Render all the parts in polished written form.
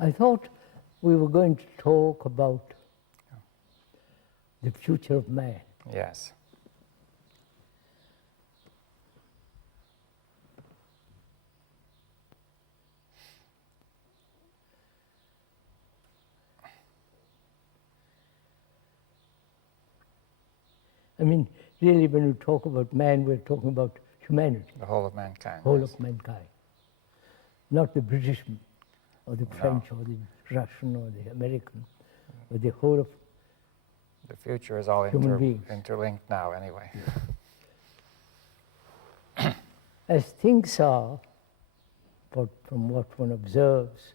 I thought we were going to talk about the future of man. Yes. I mean, really, when we talk about man, we're talking about humanity. The whole of mankind. Whole yes. of mankind. Not the British or the French or the Russian or the American, but the whole of the future is all interlinked now anyway. Yeah. As things are, from what one observes,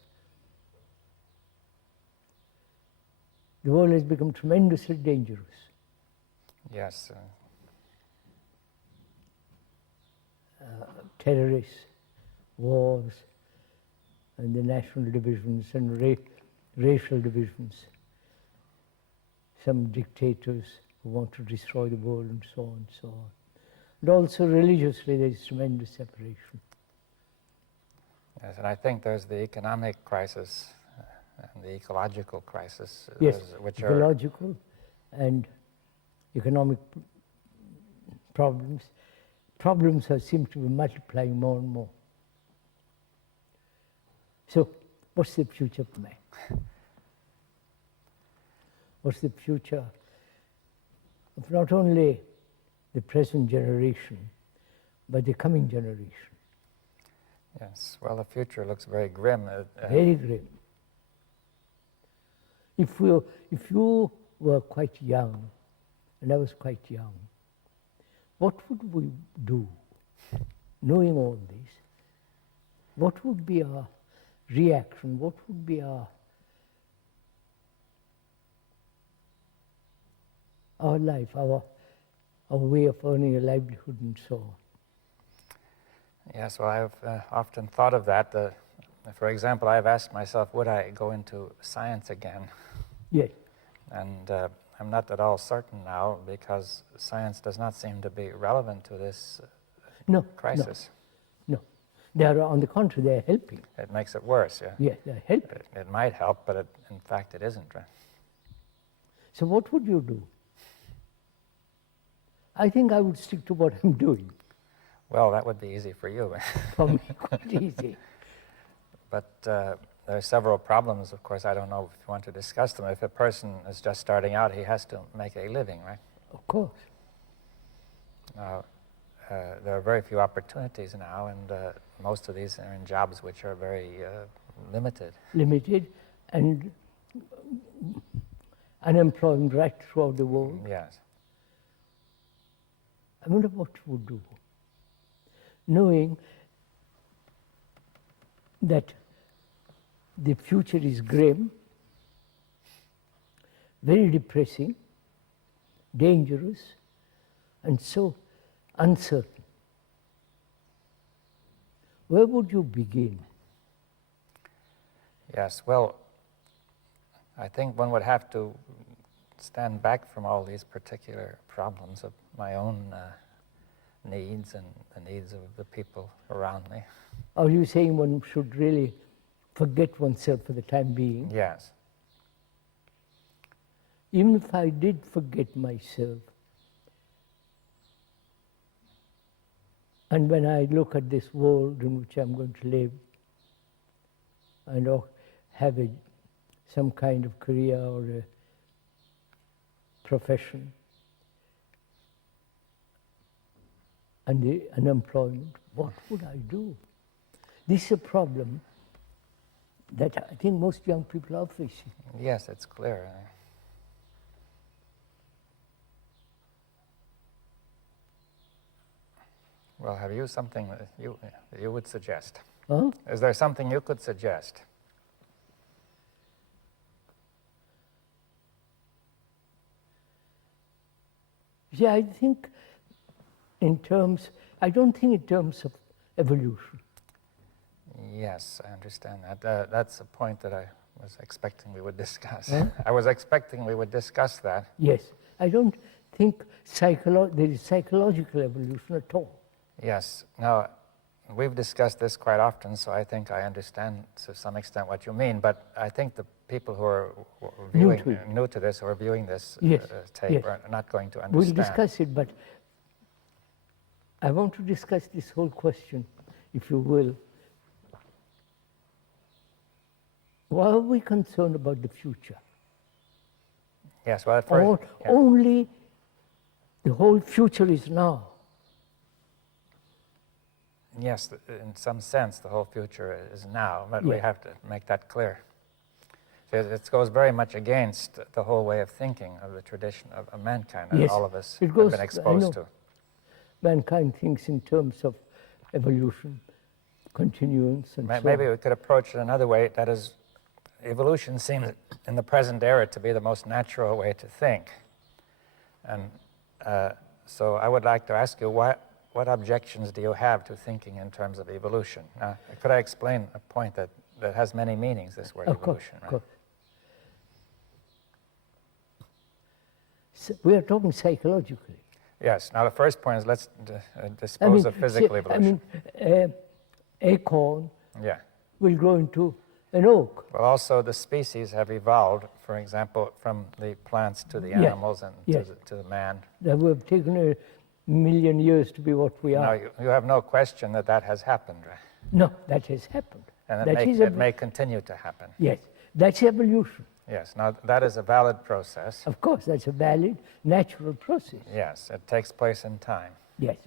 the world has become tremendously dangerous. Yes. Terrorists, wars, and the national divisions and racial divisions. Some dictators who want to destroy the world and so on and so on. And also religiously there is tremendous separation. Yes, and I think there's the economic crisis and the ecological crisis. Yes, which ecological and economic problems. Problems seem to be multiplying more and more. So, what's the future for man? What's the future of not only the present generation, but the coming generation? Yes, well, the future looks very grim. Very grim. If you were quite young, and I was quite young, what would we do, knowing all this? What would be our reaction? What would be our life, our way of earning a livelihood and so on? Yes, well, I've often thought of that. For example, I've asked myself, would I go into science again? Yes. And I'm not at all certain now, because science does not seem to be relevant to this crisis. No. They are, on the contrary, they are helping. It makes it worse, yeah? Yes, they are helping. It might help, but in fact it isn't. Right? So what would you do? I think I would stick to what I'm doing. Well, that would be easy for you. For me, quite easy. But there are several problems, of course. I don't know if you want to discuss them. If a person is just starting out, he has to make a living, right? Of course. Now, there are very few opportunities now, and most of these are in jobs which are very limited. Limited and unemployment right throughout the world. Yes. I wonder what you would do, knowing that the future is grim, very depressing, dangerous, and so uncertain. Where would you begin? Yes, well, I think one would have to stand back from all these particular problems of my own needs and the needs of the people around me. Are you saying one should really forget oneself for the time being? Yes. Even if I did forget myself, and when I look at this world in which I'm going to live, and have some kind of career or a profession, and the unemployment, what would I do? This is a problem that I think most young people are facing. Yes, it's clear. Well, have you something that you would suggest? Huh? Is there something you could suggest? Yeah, I don't think in terms of evolution. Yes, I understand that. That's a point that I was expecting we would discuss. Huh? I was expecting we would discuss that. Yes, I don't think there is psychological evolution at all. Yes. Now, we've discussed this quite often, so I think I understand to some extent what you mean, but I think the people who are new to this, or are viewing this tape, are not going to understand. We'll discuss it, but I want to discuss this whole question, if you will. Why are we concerned about the future? Yes, well, at first... Only the whole future is now. Yes, in some sense, the whole future is now, but Yeah. we have to make that clear. So it goes very much against the whole way of thinking of the tradition of mankind that all of us have been exposed to. Mankind thinks in terms of evolution, continuance, and so on. Maybe we could approach it another way. That is, evolution seems in the present era to be the most natural way to think. And so I would like to ask you, what objections do you have to thinking in terms of evolution? Now, could I explain a point that has many meanings, this word evolution? Of course. So we are talking psychologically. Yes. Now, the first point is let's dispose of physical evolution. Acorn will grow into an oak. Well, also the species have evolved, for example, from the plants to the animals and to the man. That we have taken a million years to be what we are. Now, you have no question that has happened, right? No, that has happened. And it may continue to happen. Yes, that's evolution. Yes, now that is a valid process. Of course, that's a valid, natural process. Yes, it takes place in time. Yes.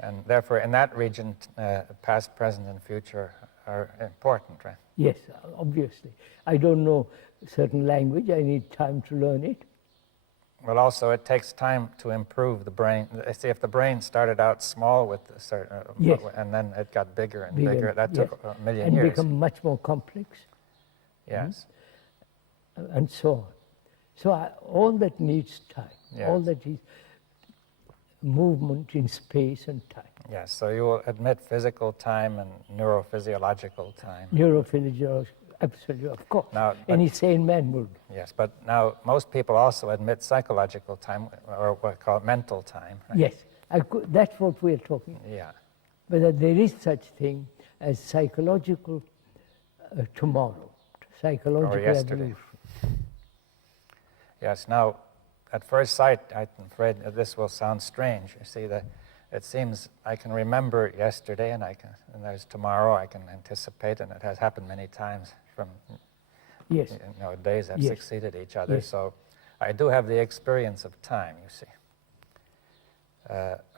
And therefore, in that region, past, present, and future are important, right? Yes, obviously. I don't know certain language. I need time to learn it. Well, also, it takes time to improve the brain. See, if the brain started out small with a certain, and then it got bigger and bigger, that took a million years. And become much more complex. Yes. And so on. So all that needs time. Yes. All that is movement in space and time. Yes, so you will admit physical time and neurophysiological time. Neurophysiological, absolutely, of course. Now, any sane man would. Yes, but now most people also admit psychological time, or what we call mental time. Right? Yes, that's what we're talking about. Yeah. Whether there is such thing as psychological tomorrow, psychological evolution. Yes, now, at first sight, I'm afraid that this will sound strange. You see, that it seems I can remember yesterday, and there's tomorrow I can anticipate, and it has happened many times from days that succeeded each other. Yes. So I do have the experience of time, you see,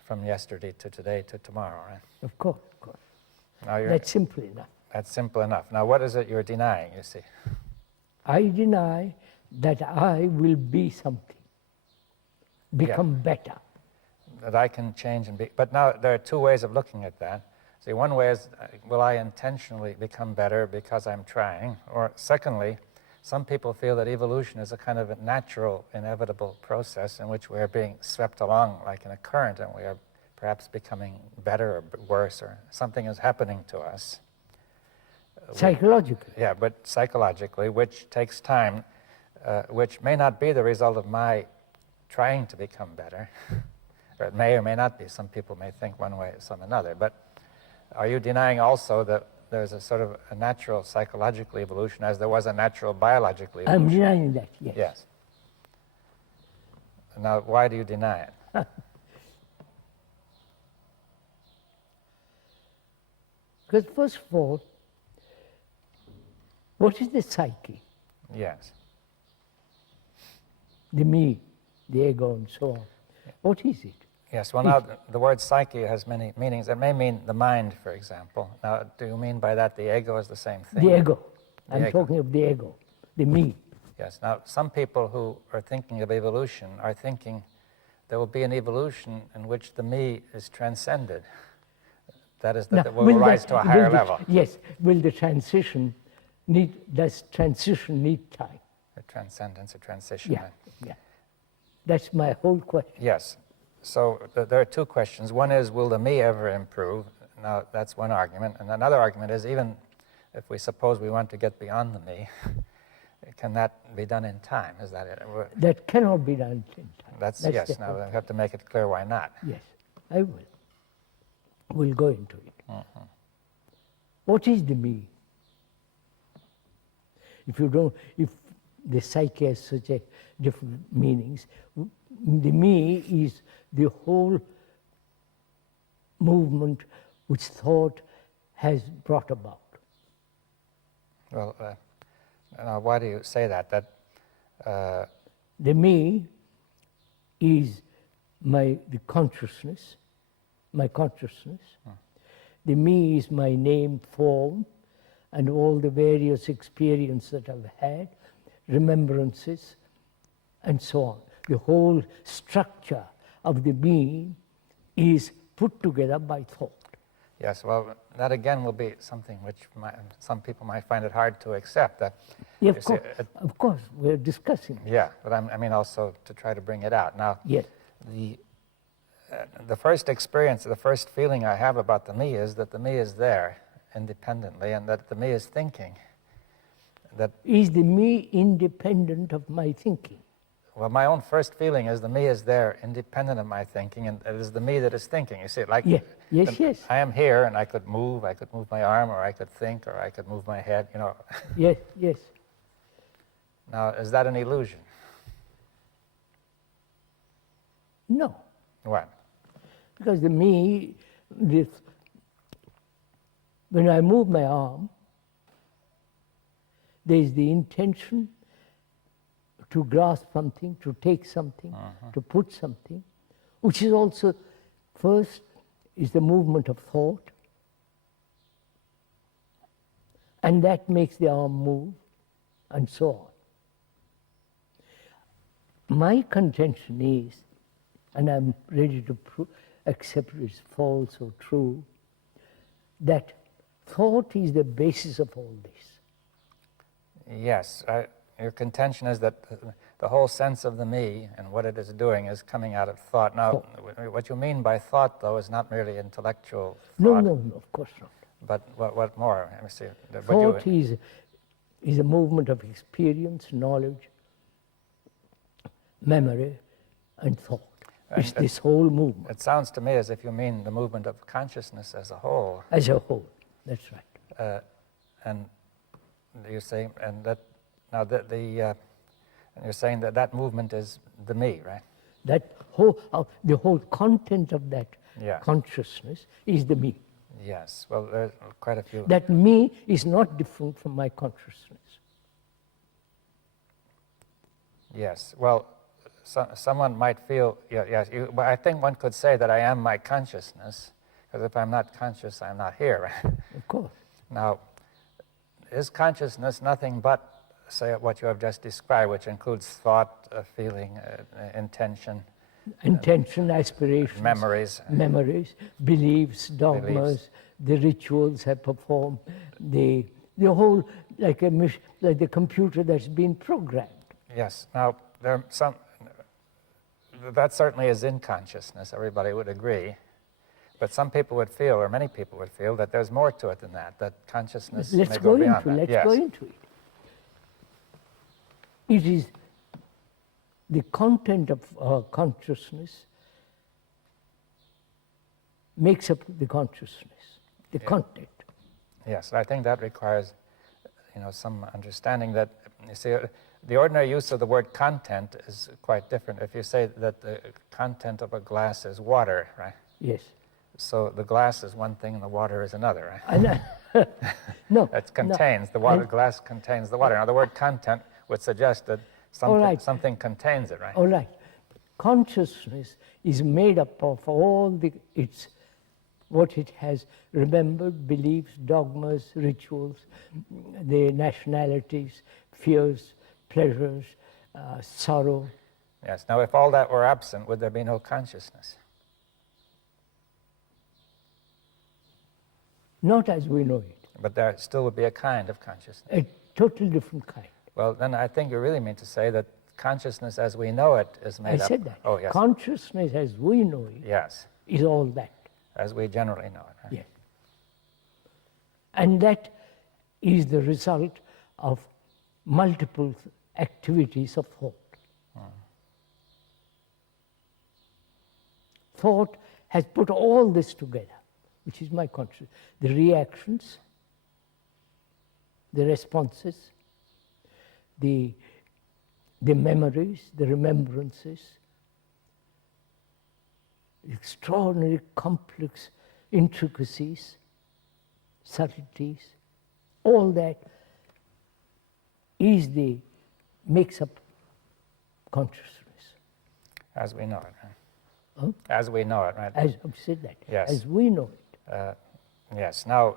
from yesterday to today to tomorrow, right? Of course, of course. Now that's simple enough. That's simple enough. Now, what is it you're denying, you see? I deny that I will be something, become better. That I can change and be. But now there are two ways of looking at that. See, one way is, will I intentionally become better because I'm trying? Or secondly, some people feel that evolution is a kind of a natural, inevitable process in which we are being swept along like in a current, and we are perhaps becoming better or worse, or something is happening to us. Psychologically. Yeah, but psychologically, which takes time, which may not be the result of my trying to become better. Or it may or may not be. Some people may think one way, some another. But are you denying also that there's a sort of a natural psychological evolution as there was a natural biological evolution? I'm denying that, yes. Yes. Now, why do you deny it? Because first of all, what is the psyche? Yes. The me, the ego, and so on. What is it? Yes, well now the word psyche has many meanings. It may mean the mind, for example. Now, do you mean by that the ego is the same thing? The ego. I'm talking of the ego, the me. Yes, now some people who are thinking of evolution are thinking there will be an evolution in which the me is transcended. That is, that it will rise to a higher level. Yes, does transition need time? The transcendence, a transition. Yeah, yeah. That's my whole question. Yes. So there are two questions. One is, will the me ever improve? Now, that's one argument. And another argument is, even if we suppose we want to get beyond the me, can that be done in time? Is that it? That cannot be done in time. That's yes. Now, we have to make it clear why not. Yes, I will. We'll go into it. What is the me? If the psyche has such a different meanings, the me is the whole movement which thought has brought about. Well, now why do you say that? The me is the consciousness, my consciousness. The me is my name, form, and all the various experiences that I've had, remembrances, and so on. The whole structure of the me is put together by thought. Yes, well, that again will be something which some people might find it hard to accept. Yeah, of course, we're discussing. Yeah, but I mean also to try to bring it out. Now, yes. The first experience, the first feeling I have about the me is that the me is there independently and that the me is thinking. Is the me independent of my thinking? Well, my own first feeling is the me is there independent of my thinking, and it is the me that is thinking. You see, like yes. I am here and I could move my arm, or I could think, or I could move my head, you know. Yes. Now, is that an illusion? No. What? Because the me, when I move my arm, there is the intention to grasp something, to take something, to put something, which is also, first, is the movement of thought, and that makes the arm move, and so on. My contention is, and I'm ready to accept it's false or true, that thought is the basis of all this. Yes, your contention is that the whole sense of the me and what it is doing is coming out of thought. Now, what you mean by thought, though, is not merely intellectual thought. No, of course not. But what more? Let me see. Thought is a movement of experience, knowledge, memory, and thought. It's this whole movement. It sounds to me as if you mean the movement of consciousness as a whole. As a whole, that's right. And you say, and that now and you're saying that movement is the me, right? That whole, the whole content of that Yeah. consciousness is the me. Yes. Well, there's quite a few. That me is not different from my consciousness. Yes. Well, someone might feel, yes. But I think one could say that I am my consciousness, because if I'm not conscious, I'm not here, right? Of course. Now, is consciousness nothing but, say, what you have just described, which includes thought, feeling, intention, aspirations, memories, beliefs, dogmas, the rituals I perform, the whole, like the computer that's been programmed. Yes. Now, that certainly is in consciousness, everybody would agree. But some people would feel, or many people would feel, that there's more to it than that consciousness may go beyond that. Let's go into it. It is the content of our consciousness makes up the consciousness, the content. Yes, I think that requires, some understanding that, you see, the ordinary use of the word content is quite different. If you say that the content of a glass is water, right? Yes. So the glass is one thing and the water is another, right? No. It contains, the glass contains the water. Now, the word content would suggest that something contains it, right? All right. Consciousness is made up of all what it has remembered, beliefs, dogmas, rituals, the nationalities, fears, pleasures, sorrow. Yes. Now, if all that were absent, would there be no consciousness? Not as we know it. But there still would be a kind of consciousness. A totally different kind. Well, then I think you really mean to say that consciousness as we know it is made up. I said that. Oh, yes. Consciousness as we know it Yes. is all that. As we generally know it. Right? Yes. And that is the result of multiple activities of thought. Thought has put all this together. which is my consciousness. The reactions, the responses, the memories, the remembrances, extraordinary complex intricacies, subtleties, all that makes up consciousness. As we know it, right? Huh? As we know it, right? As I've said that. Yes. As we know it. Yes. Now,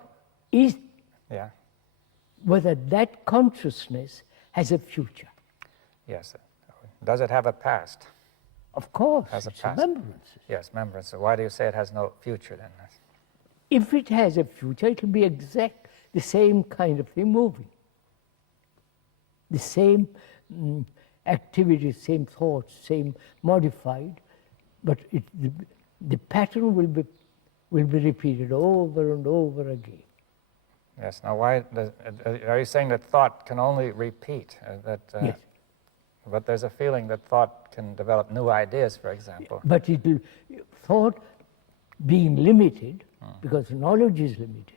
yeah. Whether that consciousness has a future. Yes. Does it have a past? Of course. Has a it's past. Remembrances. Yes, remembrance. So why do you say it has no future then? If it has a future, it will be exact the same kind of thing moving. The same activity, same thoughts, same modified, but the pattern will be repeated over and over again. Yes. Now, why are you saying that thought can only repeat? Yes. But there's a feeling that thought can develop new ideas, for example. But thought being limited, because knowledge is limited.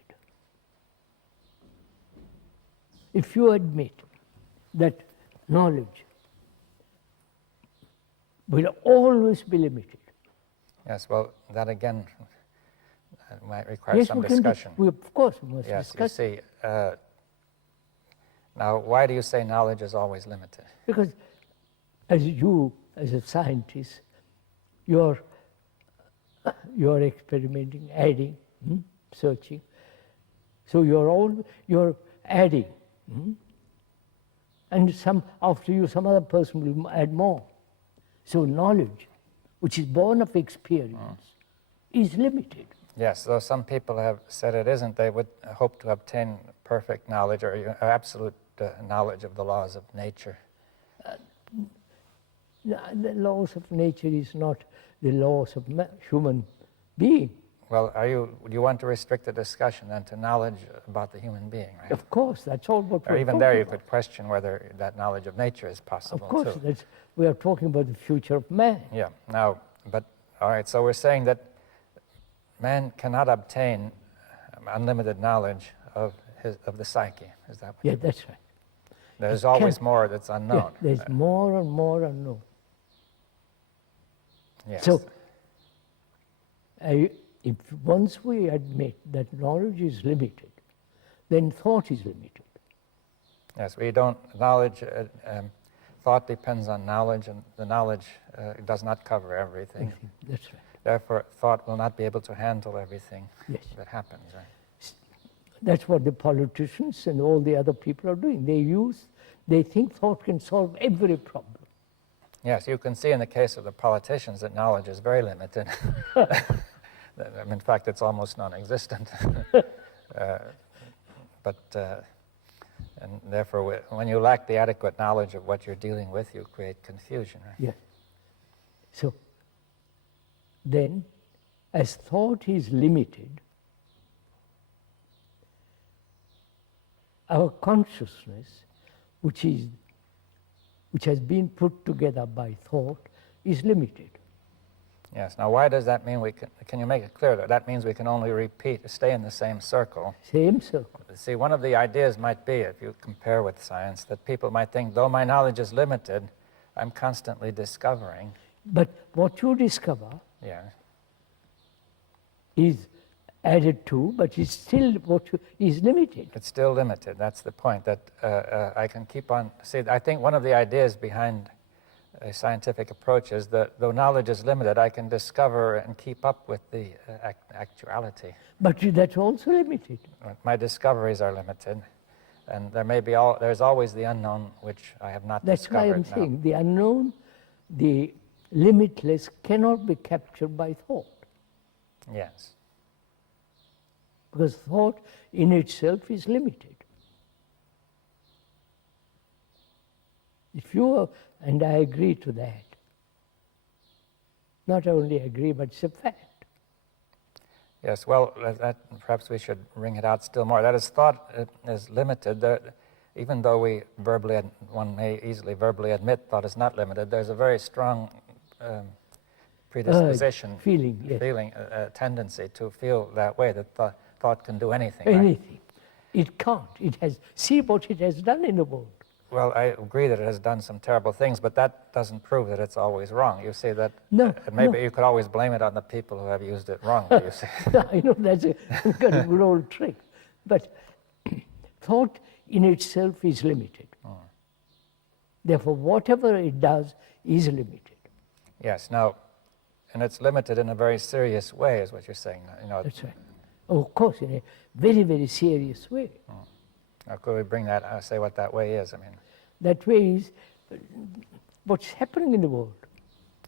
If you admit that knowledge will always be limited. Yes, well, that again might require some discussion. Of course, we must yes, discuss. You see, now, why do you say knowledge is always limited? Because as a scientist, you're experimenting, adding, searching. So you're adding. And after you, some other person will add more. So knowledge, which is born of experience, is limited. Yes, though some people have said it isn't, they would hope to obtain perfect knowledge or absolute knowledge of the laws of nature. The laws of nature is not the laws of human being. Well, do you want to restrict the discussion then to knowledge about the human being, right? Of course, that's all what we're Or even talking there you about. could question whether that knowledge of nature is possible, Of course, too. we are talking about the future of man. Yeah, now, but, all right, so we're saying that man cannot obtain unlimited knowledge of the psyche, is that what Yeah, that's right. There's always more that's unknown. Yeah, there's more and more unknown. Yes. So, if once we admit that knowledge is limited, then thought is limited. Yes, thought depends on knowledge, and the knowledge does not cover everything. That's right. Therefore, thought will not be able to handle everything Yes. that happens, right? That's what the politicians and all the other people are doing. They think thought can solve every problem. Yes, you can see in the case of the politicians that knowledge is very limited. In fact, it's almost non-existent. And therefore, when you lack the adequate knowledge of what you're dealing with, you create confusion. Right? Yes. So, then, as thought is limited, our consciousness, which has been put together by thought, is limited. Yes. Now, why does that mean can you make it clear that that means we can only stay in the same circle? Same circle. See, one of the ideas might be, if you compare with science, that people might think, though my knowledge is limited, I'm constantly discovering. But what you discover Yeah. is added to, but it's still is limited. It's still limited. That's the point, that I can keep on. See, I think one of the ideas behind a scientific approach is that though knowledge is limited, I can discover and keep up with the actuality. But that's also limited. My discoveries are limited, and there's always the unknown which I have not That's discovered. why I'm saying the unknown, the limitless cannot be captured by thought. Yes. Because thought in itself is limited. And I agree to that. Not only agree, but it's a fact. Yes, well, perhaps we should bring it out still more. That is, thought is limited. Even though one may easily verbally admit thought is not limited, there's a very strong predisposition, feeling, yes. a tendency to feel that way, that thought can do anything. Anything. Right? It can't. It has, see what it has done in the world. Well, I agree that it has done some terrible things, but that doesn't prove that it's always wrong. You see that maybe you could always blame it on the people who have used it wrongly, you see. I know that's a kind of good old trick. But thought in itself is limited. Therefore, whatever it does is limited. Yes, now, and it's limited in a very serious way, is what you're saying. You know, that's right. Oh, of course, in a very, very serious way. Now, could we bring that, say what that way is? I mean, that way is what's happening in the world.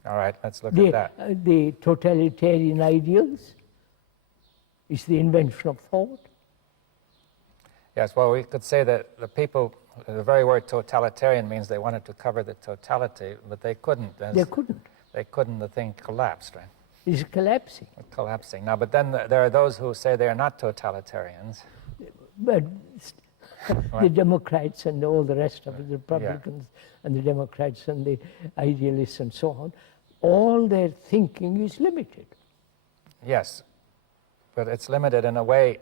All right, let's look at that. The totalitarian ideals is the invention of thought. Yes, well, we could say that the people, the very word totalitarian means they wanted to cover the totality, but they couldn't. They couldn't. They couldn't, the thing collapsed, right? It's collapsing. It's collapsing. Now, but then there are those who say they are not totalitarians. But the Democrats and all the rest of the Republicans and the Democrats and the idealists and so on, all their thinking is limited. Yes, but it's limited in a way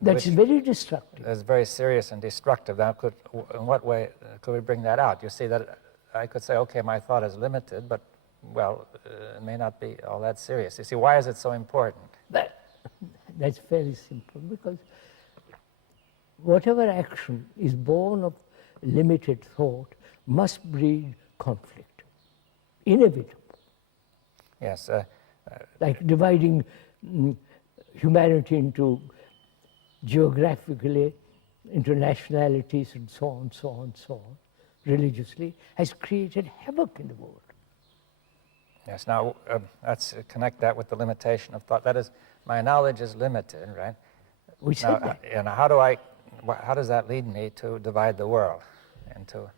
that's very destructive. It's very serious and destructive. Now, in what way could we bring that out? You see that I could say, okay, my thought is limited, but, well, it may not be all that serious. You see, why is it so important? That's very simple, because whatever action is born of limited thought must breed conflict. Inevitable. Yes. Like dividing humanity into geographically, into nationalities and so on, so on, so on, religiously, has created havoc in the world. Yes, now let's connect that with the limitation of thought. That is, my knowledge is limited, right? We said that. And how does that lead me to divide the world into?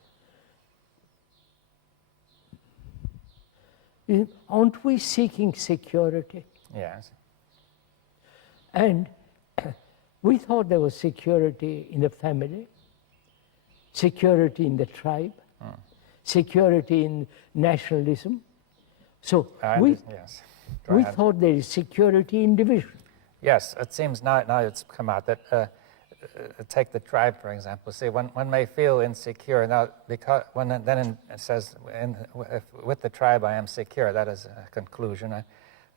Aren't we seeking security? Yes. And we thought there was security in the family, security in the tribe, security in nationalism. So we thought there is security in division. Yes, it seems now it's come out that, take the tribe, for example. See, one may feel insecure. Now, because then it says, with the tribe I am secure, that is a conclusion.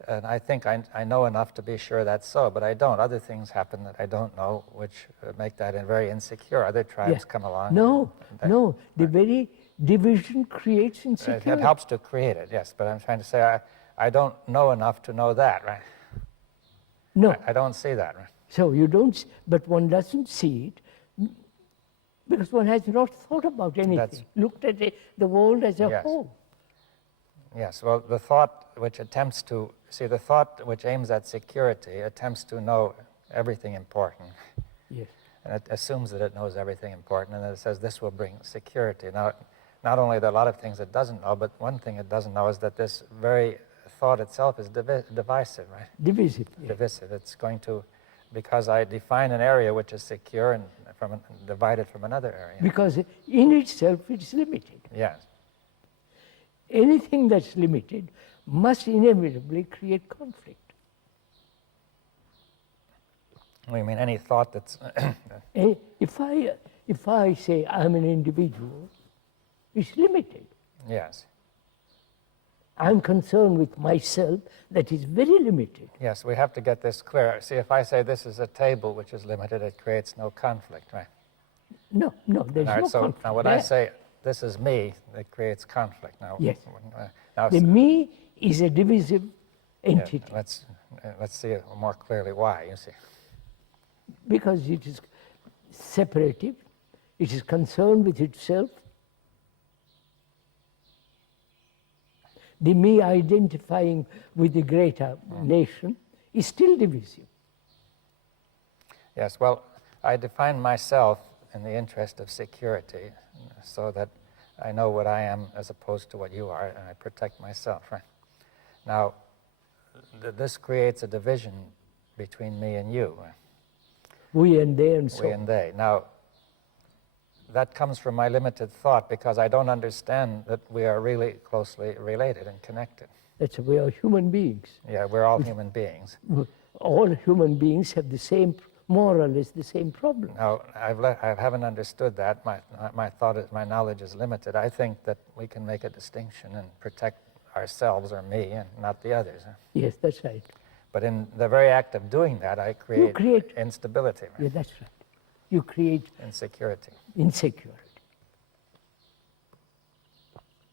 And I think I know enough to be sure that's so, but I don't. Other things happen that I don't know, which make that very insecure. Other tribes come along. No, the very division creates insecurity. It helps to create it, yes, but I'm trying to say I don't know enough to know that, right? No. I don't see that, right? So you don't, but one doesn't see it because one has not thought about anything, looked at the world as a whole. Yes, well, the thought which attempts to, the thought which aims at security attempts to know everything important. Yes. And it assumes that it knows everything important, and it says this will bring security. Now, not only are there a lot of things it doesn't know, but one thing it doesn't know is that this very thought itself is divisive, right? Divisive. Divisive. It's going to, because I define an area which is secure and divided from another area. Because in itself it's limited. Yes. Anything that's limited must inevitably create conflict. What do you mean, any thought that's... If I say I'm an individual, it's limited. Yes. I'm concerned with myself, that is very limited. Yes, we have to get this clear. See, if I say this is a table which is limited, it creates no conflict, right? No, there's no conflict. Now when I say this is me, it creates conflict. Now, yes. Now, the me is a divisive entity. Yeah, let's see it more clearly why, you see. Because it is separative, it is concerned with itself. The me identifying with the greater nation is still divisive. Yes, well, I define myself in the interest of security so that I know what I am as opposed to what you are, and I protect myself, right? Now, this creates a division between me and you. Right? We and they and so on. We and they. Now, that comes from my limited thought because I don't understand that we are really closely related and connected. That's why we are human beings. Yeah, we're all human beings. All human beings have the same, more or less the same problem. Now, I haven't understood that. My thought is, my knowledge is limited. I think that we can make a distinction and protect ourselves, or me, and not the others. Yes, that's right. But in the very act of doing that, I create instability. Right? Yeah, that's right. You create Insecurity. insecurity.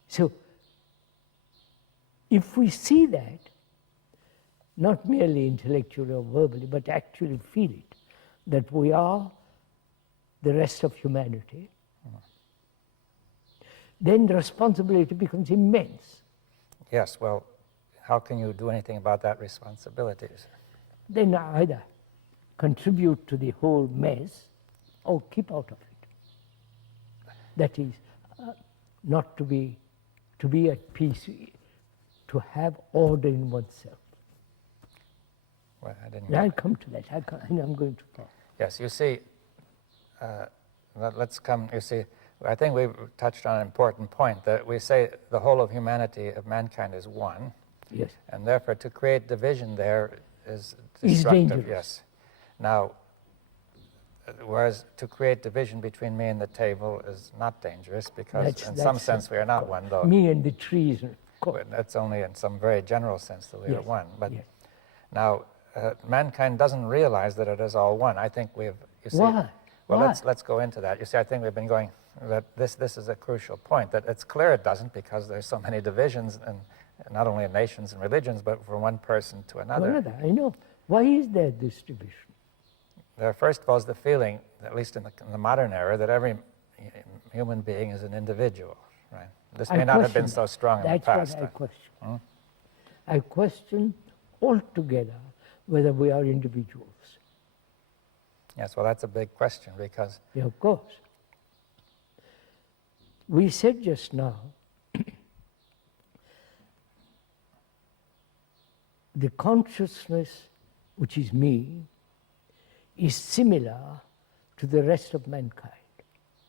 So, if we see that, not merely intellectually or verbally, but actually feel it, that we are the rest of humanity, then the responsibility becomes immense. Yes, well, how can you do anything about that responsibility? Then either contribute to the whole mess or keep out of it. That is, not to be at peace, to have order in oneself. Well, I didn't. I'll come to that. I'm going to talk. Yes, you see, let's come, you see, I think we've touched on an important point, that we say the whole of humanity, of mankind, is one. Yes. And therefore, to create division there is destructive. dangerous. Yes. Now, whereas to create division between me and the table is not dangerous, because in some sense we are not one, though. Me and the trees. That's only in some very general sense that we are Yes. one. But Yes. now, mankind doesn't realize that it is all one. I think we've, you see. Why? Well, Why? let's go into that. You see, I think we've been going, that this is a crucial point, that it's clear it doesn't, because there's so many divisions, and not only in nations and religions, but from one person to another. I know. Why is there this division? There, first of all, is the feeling, at least in the modern era, that every human being is an individual, right? This may not have been so strong in the past. That's what I question. I question altogether whether we are individuals. Yes, well, that's a big question, because Yeah, of course. We said just now, the consciousness, which is me, is similar to the rest of mankind.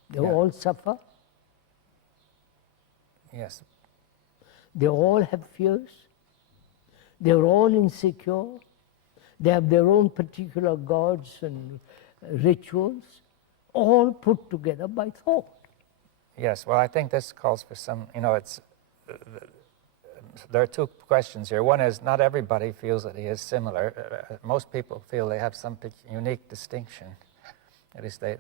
They all suffer, yes, they all have fears, they're all insecure, they have their own particular gods and rituals, all put together by thought. yes. Well, I think this calls for some, there are two questions here. One is, not everybody feels that he is similar. Most people feel they have some unique distinction. At least they...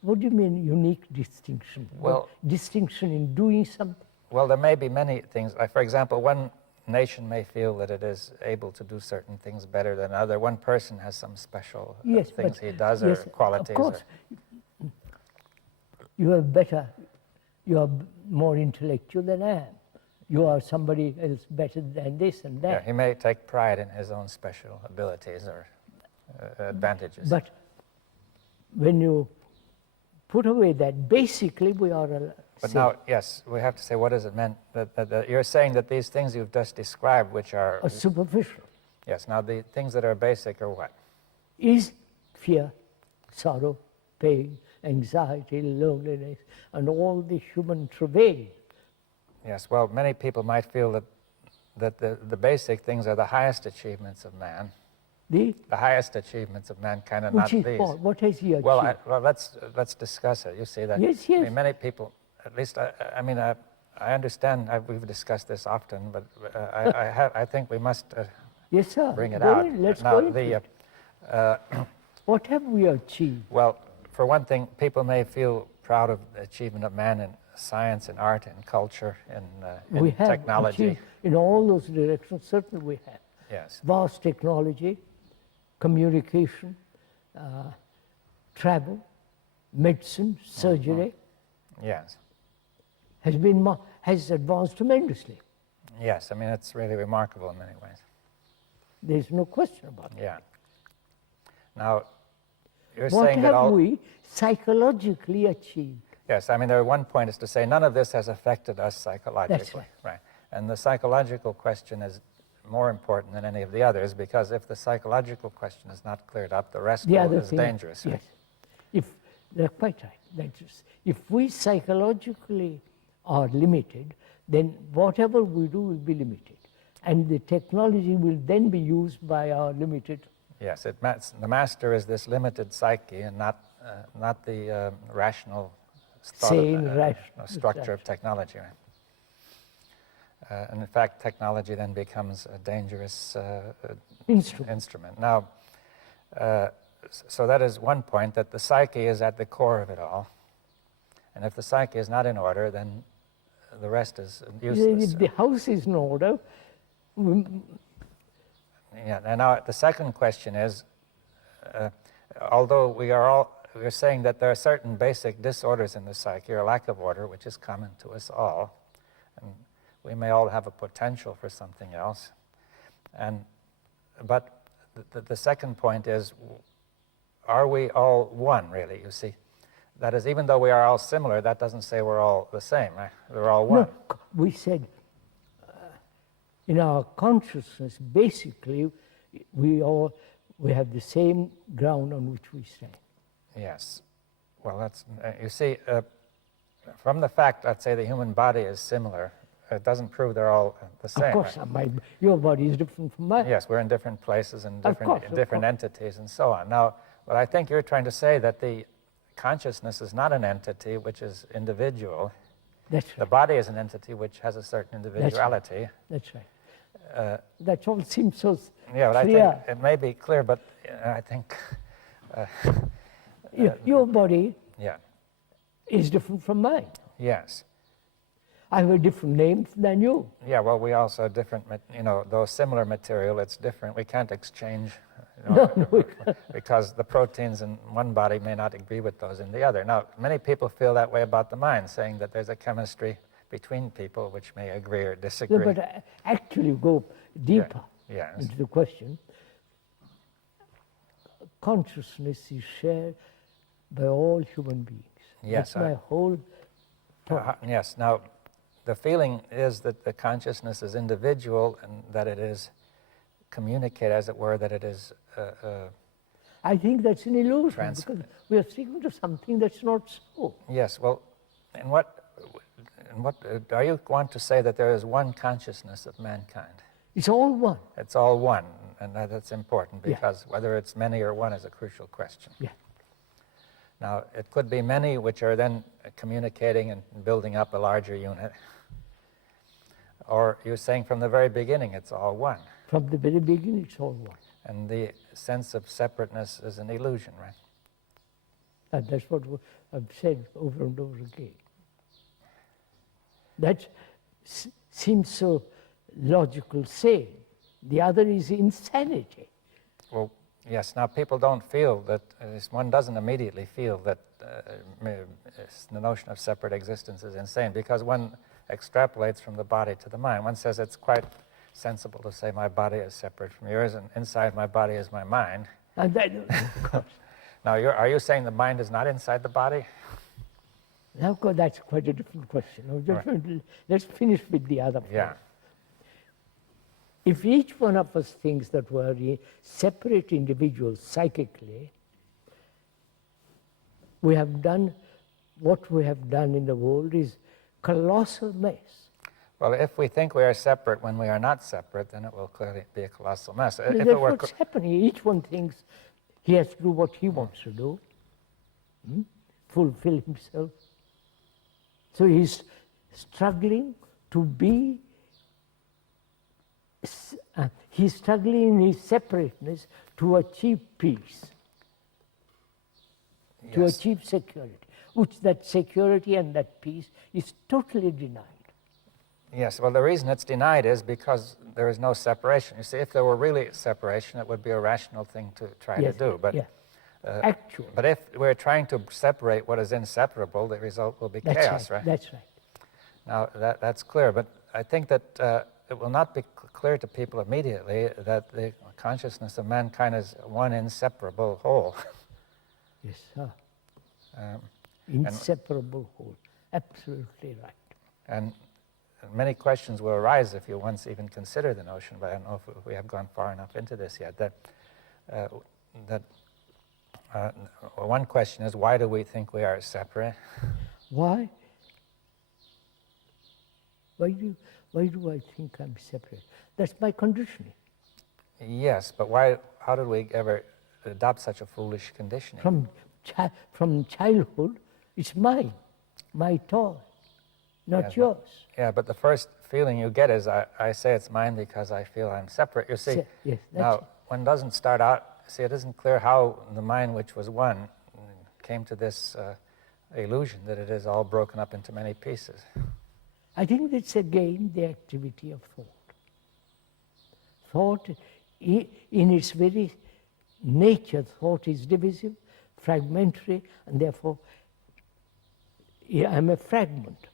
What do you mean unique distinction? Well, distinction in doing something? Well, there may be many things. Like, for example, one nation may feel that it is able to do certain things better than another. One person has some special things he does, or qualities. Of course. You are more intellectual than I am. You are somebody else better than this and that. Yeah, he may take pride in his own special abilities or advantages. But when you put away that, basically we are But same. now, yes, we have to say, what does it mean? That you're saying that these things you've just described, which are... superficial. Yes, now the things that are basic are what? Is fear, sorrow, pain, anxiety, loneliness, and all the human travail. Yes, well, many people might feel that the basic things are the highest achievements of man. The highest achievements of mankind, and not these. What has he achieved? Well, let's discuss it. You see that? Yes. I mean, many people, at least, I understand. We've discussed this often, but I think we must yes, sir. bring it out. Let's now, go into it. What have we achieved? Well, for one thing, people may feel proud of the achievement of man in science and art and culture and we have technology. achieved in all those directions, certainly we have. Yes. Vast technology, communication, travel, medicine, surgery Yes. has advanced tremendously. Yes, I mean, it's really remarkable in many ways. There's no question about it. Yeah. Now, you're What saying that all... have we psychologically achieved? Yes, I mean, one point is to say none of this has affected us psychologically. That's right. And the psychological question is more important than any of the others, because if the psychological question is not cleared up, the rest is dangerous. Yes, they're quite right. Dangerous. If we psychologically are limited, then whatever we do will be limited. And the technology will then be used by our limited. Yes, the master is this limited psyche and not the rational structure of technology. And in fact, technology then becomes a dangerous instrument. Now, so that is one point, that the psyche is at the core of it all. And if the psyche is not in order, then the rest is useless. If the house is in order. Yeah, and now the second question is, although we're saying that there are certain basic disorders in the psyche, or lack of order, which is common to us all, and we may all have a potential for something else. But the second point is, are we all one, really, you see? That is, even though we are all similar, that doesn't say we're all the same, right? We're all one. No, we said in our consciousness, basically, we have the same ground on which we stand. Yes. Well, that's, you see, from the fact, let's say, the human body is similar, it doesn't prove they're all the same. Of course, right? Your body is different from mine. Yes, we're in different places and different Of course. entities and so on. Now, what I think you're trying to say that the consciousness is not an entity which is individual. That's right. The body is an entity which has a certain individuality. That's right. That all seems so yeah, but clear. I think it may be clear, but I think... your body yeah. is different from mine. Yes. I have a different name than you. Yeah, well, we also have different, though similar material, it's different. We can't exchange, because the proteins in one body may not agree with those in the other. Now, many people feel that way about the mind, saying that there's a chemistry between people which may agree or disagree. No, but actually go deeper into the question. Consciousness is shared by all human beings. Yes. That's my whole point. Yes. Now, the feeling is that the consciousness is individual and that it is communicate, as it were, that it is... I think that's an illusion, because we are speaking to something that's not so. Yes, well, and what are you want to say that there is one consciousness of mankind? It's all one. It's all one, and that's important, because whether it's many or one is a crucial question. Yeah. Now, it could be many which are then communicating and building up a larger unit. Or you're saying from the very beginning it's all one. From the very beginning, it's all one. And the sense of separateness is an illusion, right? And that's what I've said over and over again. That seems so logical saying. The other is insanity. Well, yes, now people don't feel that, one doesn't immediately feel that the notion of separate existence is insane, because one extrapolates from the body to the mind. One says it's quite sensible to say my body is separate from yours, and inside my body is my mind. And that, now, are you saying the mind is not inside the body? now, that's quite a different question. Right. Let's finish with the other point. Yeah. If each one of us thinks that we're separate individuals psychically, we have done what we have done in the world is colossal mess. Well, if we think we are separate when we are not separate, then it will clearly be a colossal mess. That's what's happening. Each one thinks he has to do what he wants to do, fulfill himself. So he's struggling to be, he's struggling in his separateness to achieve peace, to achieve security, which that security and that peace is totally denied. Yes, well, the reason it's denied is because there is no separation. You see, if there were really separation, it would be a rational thing to try to do. But, actually. But if we're trying to separate what is inseparable, the result will be chaos, right? That's right. Now, that's clear. But I think that it will not be clear to people immediately that the consciousness of mankind is one inseparable whole. Yes, sir. Inseparable whole. Absolutely right. And many questions will arise if you once even consider the notion, but I don't know if we have gone far enough into this yet, that one question is, why do we think we are separate? Why? why do I think I'm separate? That's my conditioning. Yes, but how did we ever adopt such a foolish conditioning? From childhood, it's mine, my toy, not yours. Yeah, but the first feeling you get is, I say it's mine because I feel I'm separate. You see, Yes, now, one doesn't start out, see, it isn't clear how the mind, which was one, came to this illusion that it is all broken up into many pieces. I think that's again the activity of thought. Thought, in its very nature, thought is divisive, fragmentary, and therefore I'm a fragment.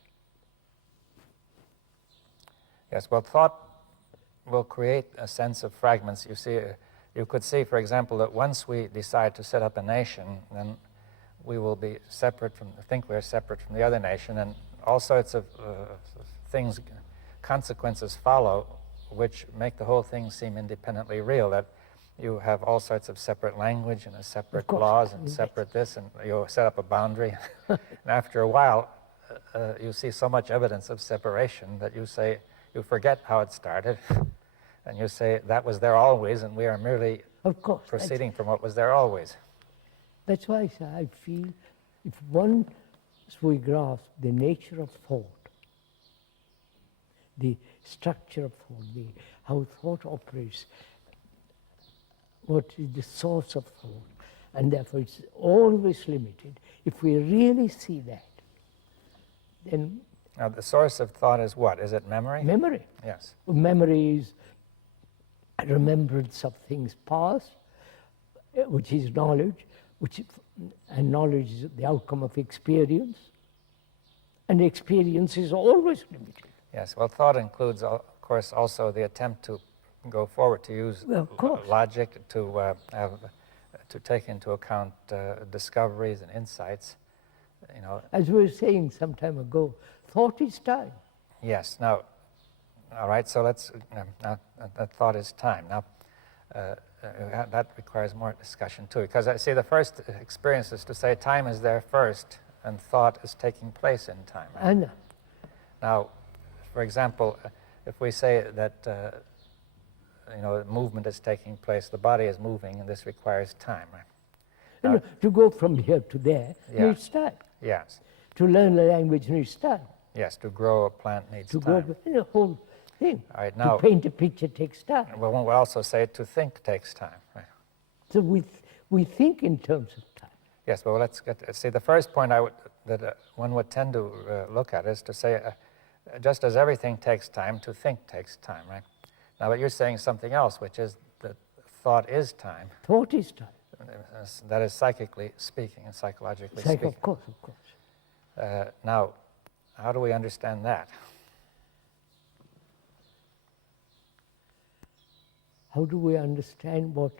Yes, well, thought will create a sense of fragments. You see, you could see, for example, that once we decide to set up a nation, then we will be think we're separate from the other nation, and all sorts of things, consequences follow, which make the whole thing seem independently real, that you have all sorts of separate language and separate laws and separate this, and you set up a boundary. And after a while, you see so much evidence of separation that you forget how it started, and you say, that was there always, and we are merely proceeding from what was there always. That's why I feel if once we grasp the nature of thought, the structure of thought, how thought operates, what is the source of thought, and therefore it's always limited. If we really see that, then... Now, the source of thought is what? Is it memory? Memory. Yes. Memory is a remembrance of things past, which is knowledge, and knowledge is the outcome of experience, and experience is always limited. Yes, well, thought includes, of course, also the attempt to go forward, to use logic, to take into account discoveries and insights. You know. As we were saying some time ago, thought is time. Yes. Now, all right. So let's. Now, that thought is time. Now, that requires more discussion too, because I see the first experience is to say time is there first, and thought is taking place in time. Right? I know. Now, for example, if we say that movement is taking place, the body is moving, and this requires time, right? Now, to go from here to there needs time. Yes. To learn a language needs time. Yes, to grow a plant needs time. To grow the whole thing. All right, now, to paint a picture takes time. Well, one would also say to think takes time, right? So we think in terms of time. Yes, well, let's see, the first point that one would tend to look at is to say, just as everything takes time, to think takes time, right? Now, but you're saying something else, which is that thought is time. Thought is time. That is psychically speaking and psychologically speaking. Of course. Now, how do we understand that? How do we understand what?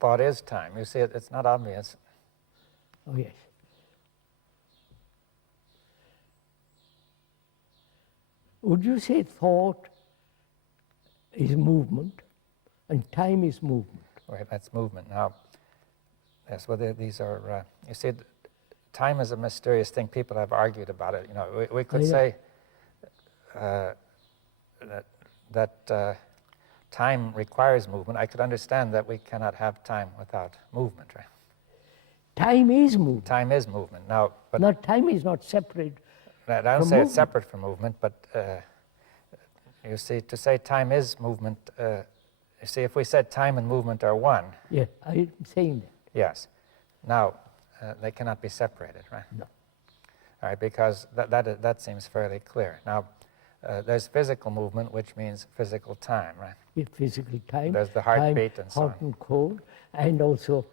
Thought is time. You see, it's not obvious. Oh, yes. Would you say thought is movement and time is movement? Right, that's movement. Now, yes, well, these are, you see, time is a mysterious thing. People have argued about it. You know, we could say that time requires movement. I could understand that we cannot have time without movement, right? Time is movement. Time is movement. Now, but time is not separate. I don't say it's separate from movement, but you see, to say time is movement, you see, if we said time and movement are one. Yeah, I'm saying that. Yes. Now, they cannot be separated, right? No. All right, because that seems fairly clear. Now, there's physical movement, which means physical time, right? Yeah, physical time. There's the heartbeat and so on. Hot and cold, and also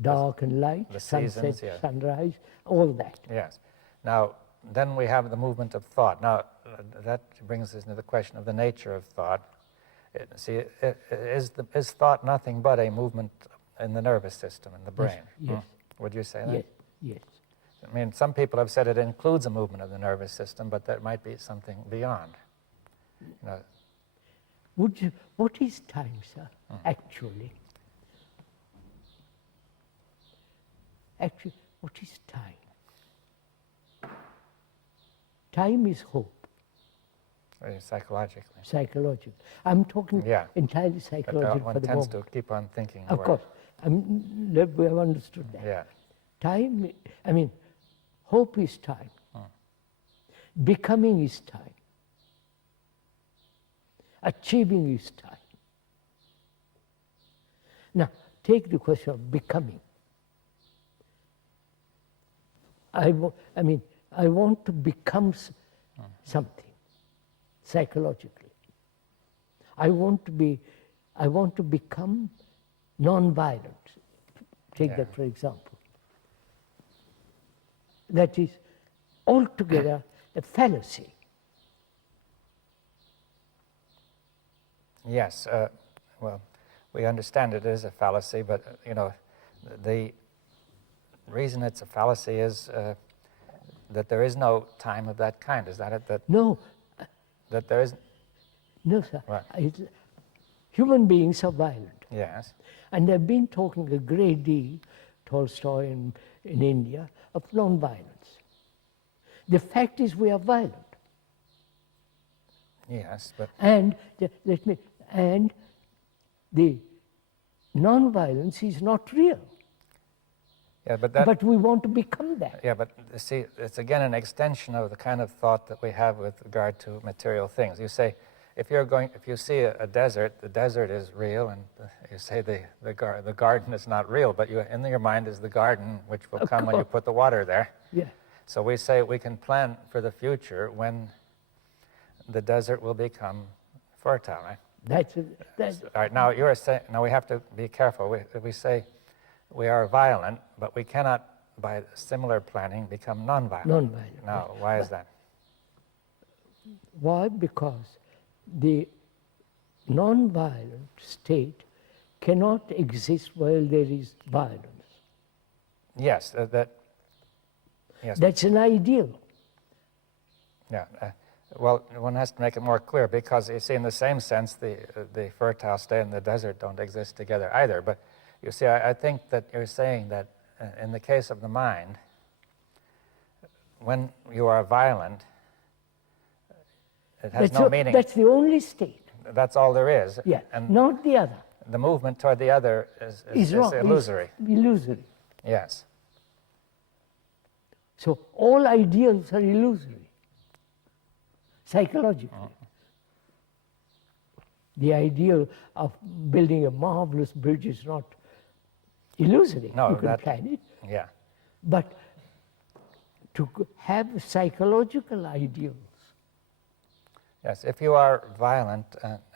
dark and light, the sunset, seasons, yes. Sunrise, all that. Yes. Now, then we have the movement of thought. Now, that brings us into the question of the nature of thought. Is thought nothing but a movement in the nervous system, in the brain? Yes. Would you say that? Yes. I mean, some people have said it includes a movement of the nervous system, but there might be something beyond. You know, what is time, sir, actually? Actually, what is time? time is hope, Psychologically. psychological. I'm talking Yeah. entirely But psychological one for the tends moment. to keep on thinking. Of more. course, we have understood that. Yeah. Time, I mean, hope is time. Becoming is time. Achieving is time. Now, take the question of becoming. I want to become something psychologically. I want to become non-violent. Take that for example. That is altogether a fallacy. Yes. Well, we understand it is a fallacy, but the reason it's a fallacy is that there is no time of that kind. Is that it? No. That there is. No, sir. Right. Human beings are violent. Yes. And they've been talking a great deal, Tolstoy in India, of non-violence. The fact is we are violent. Yes, but And the non-violence is not real. yeah, But we want to become that. Yeah, but see, it's again an extension of the kind of thought that we have with regard to material things. You say, if you see a desert, the desert is real, and you say the garden is not real, but in your mind is the garden, which will come when you put the water there. Yeah. So we say we can plan for the future when the desert will become fertile, right? That's All right, now you're saying, now we have to be careful. We say we are violent, but we cannot, by similar planning, become non-violent. non-violent. Now, why is that? Why? Because the non-violent state cannot exist while there is violence. Yes, yes. That's an ideal. Yeah. Well, one has to make it more clear because you see, in the same sense, the fertile state and the desert don't exist together either. But you see, I think that you're saying that in the case of the mind, when you are violent, it has no meaning. That's the only state. That's all there is. Yeah, And not the other. the movement toward the other is wrong. illusory. It's illusory. Yes. So all ideals are illusory, psychologically. The ideal of building a marvelous bridge is not illusory. No, you can plan it. Yeah. But to have psychological ideals, Yes, if you are violent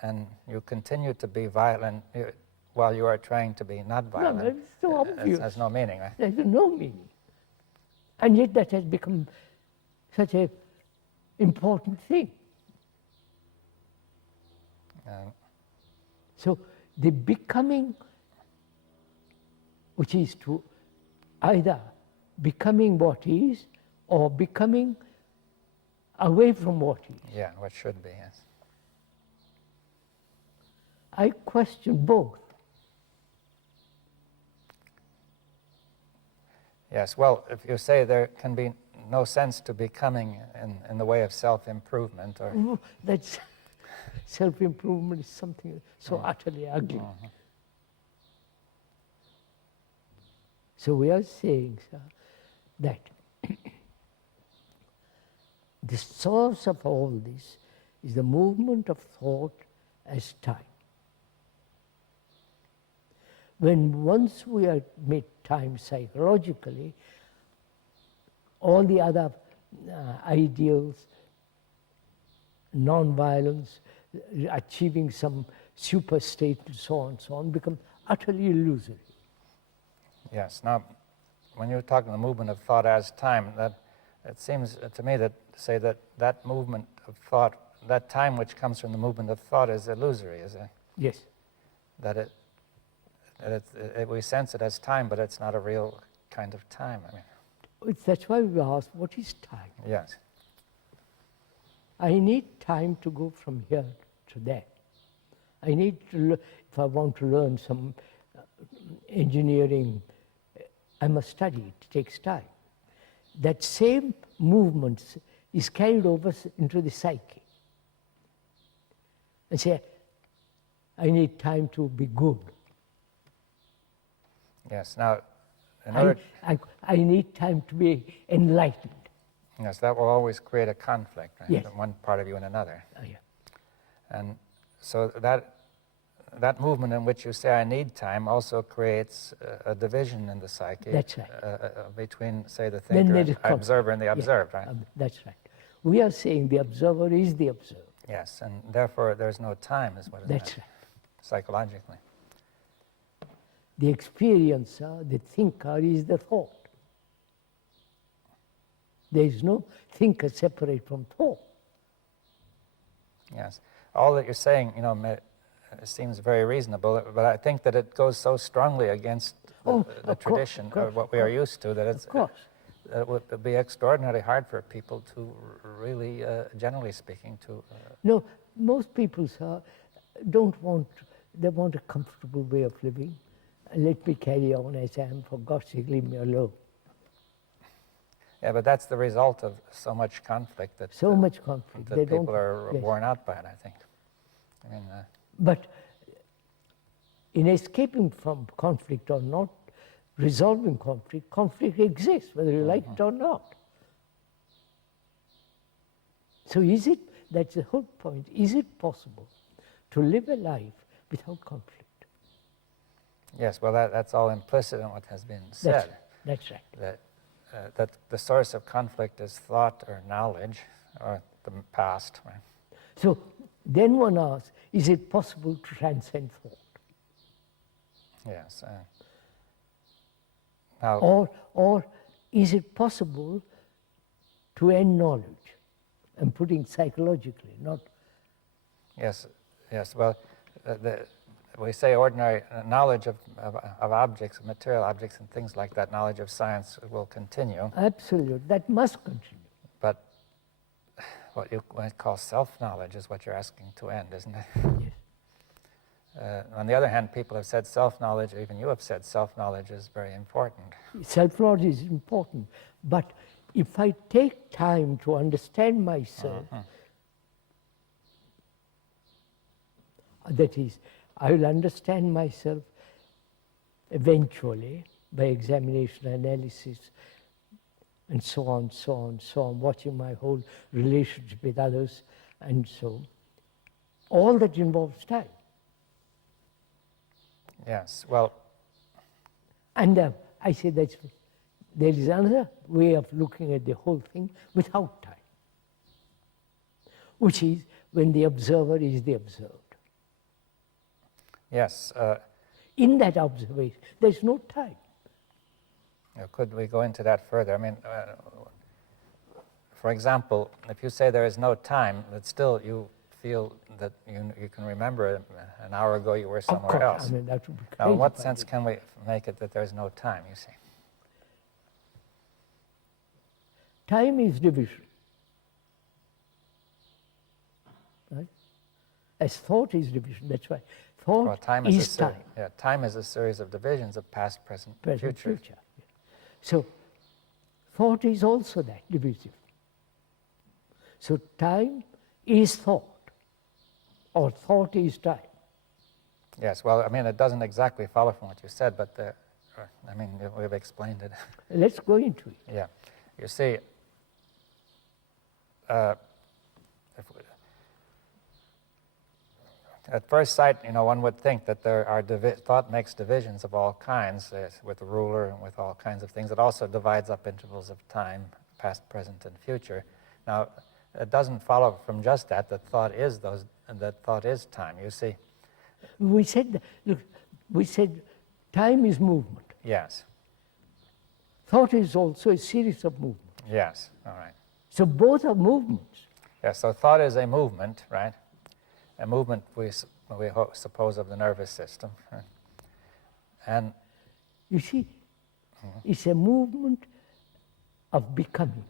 and you continue to be violent while you are trying to be not violent, that's so obvious. it has no meaning, right? There's no meaning. And yet that has become such an important thing. So the becoming, which is to either becoming what is or becoming away from what is. Yeah, what should be, yes. I question both. Yes, well, if you say there can be no sense to becoming in the way of self-improvement, or That's self-improvement is something so utterly ugly. So we are saying, sir, that the source of all this is the movement of thought as time. When once we admit time psychologically, all the other ideals, non-violence, achieving some super state and so on, become utterly illusory. yes. Now, when you're talking the movement of thought as time, that it seems to me that say that movement of thought, that time which comes from the movement of thought is illusory, is it? Yes. That we sense it as time, but it's not a real kind of time. I mean, That's why we ask, what is time? yes. I need time to go from here to there. I need to, if I want to learn some engineering, I must study, it takes time. That same movement is carried over into the psyche. And say, I need time to be good. Yes. Now, in order, I need time to be enlightened. yes, that will always create a conflict, right? Yes. One part of you and another. Oh, yeah. And so that movement in which you say I need time also creates a division in the psyche. That's right. Between, say, the Then there thinker, is observer, and the observed, right? That's right. We are saying the observer is the observed. Yes, and therefore there's no time, is what it is. That's right. Psychologically. The experiencer, the thinker, is the thought. There is no thinker separate from thought. Yes. All that you're saying, seems very reasonable, but I think that it goes so strongly against the tradition, or what we are used to, that that it would be extraordinarily hard for people to really, generally speaking, to... No, most people, sir, they want a comfortable way of living. Let me carry on as I am, for God's sake, leave me alone. Yeah, but that's the result of so much conflict that... So much conflict. That people are worn out by it, I think. I mean... But in escaping from conflict or not resolving conflict, conflict exists, whether you like it or not. So is it, that's the whole point, is it possible to live a life without conflict? Yes, well, that's all implicit in what has been said. That's right. That the source of conflict is thought or knowledge, or the past. Right? So then one asks, is it possible to transcend thought? Yes. Now, or is it possible to end knowledge? I'm putting psychologically, not... Yes, well, we say ordinary knowledge of objects, of material objects and things like that, knowledge of science will continue. Absolutely, that must continue. But what you might call self-knowledge is what you're asking to end, isn't it? Yes. On the other hand, people have said self-knowledge, or even you have said self-knowledge is very important. Self-knowledge is important, but if I take time to understand myself, that is, I will understand myself eventually by examination, analysis, and so on, watching my whole relationship with others, and so all that involves time. Yes, well... And I say that there is another way of looking at the whole thing without time, which is when the observer is the observed. Yes. In that observation, there's no time. Could we go into that further? I mean, for example, if you say there is no time, but still you feel that you can remember an hour ago you were somewhere else. I mean, that would be crazy. Now, in what sense can we make it that there's no time, you see? Time is division. Right? As thought is division, that's why. Thought is time. Yeah, time is a series of divisions of past, present, future. Yeah. So, thought is also that, divisive. So, time is thought, or thought is time. Yes, well, I mean, it doesn't exactly follow from what you said, but I mean, we've explained it. Let's go into it. Yeah. You see, at first sight, one would think that there are thought makes divisions of all kinds, with a ruler and with all kinds of things. It also divides up intervals of time, past, present, and future. Now, it doesn't follow from just that thought is time. You see. We said, look, time is movement. Yes. Thought is also a series of movements. Yes. All right. So both are movements. Yes. So thought is a movement, right? A movement we suppose of the nervous system, right? And you see, it's a movement of becoming.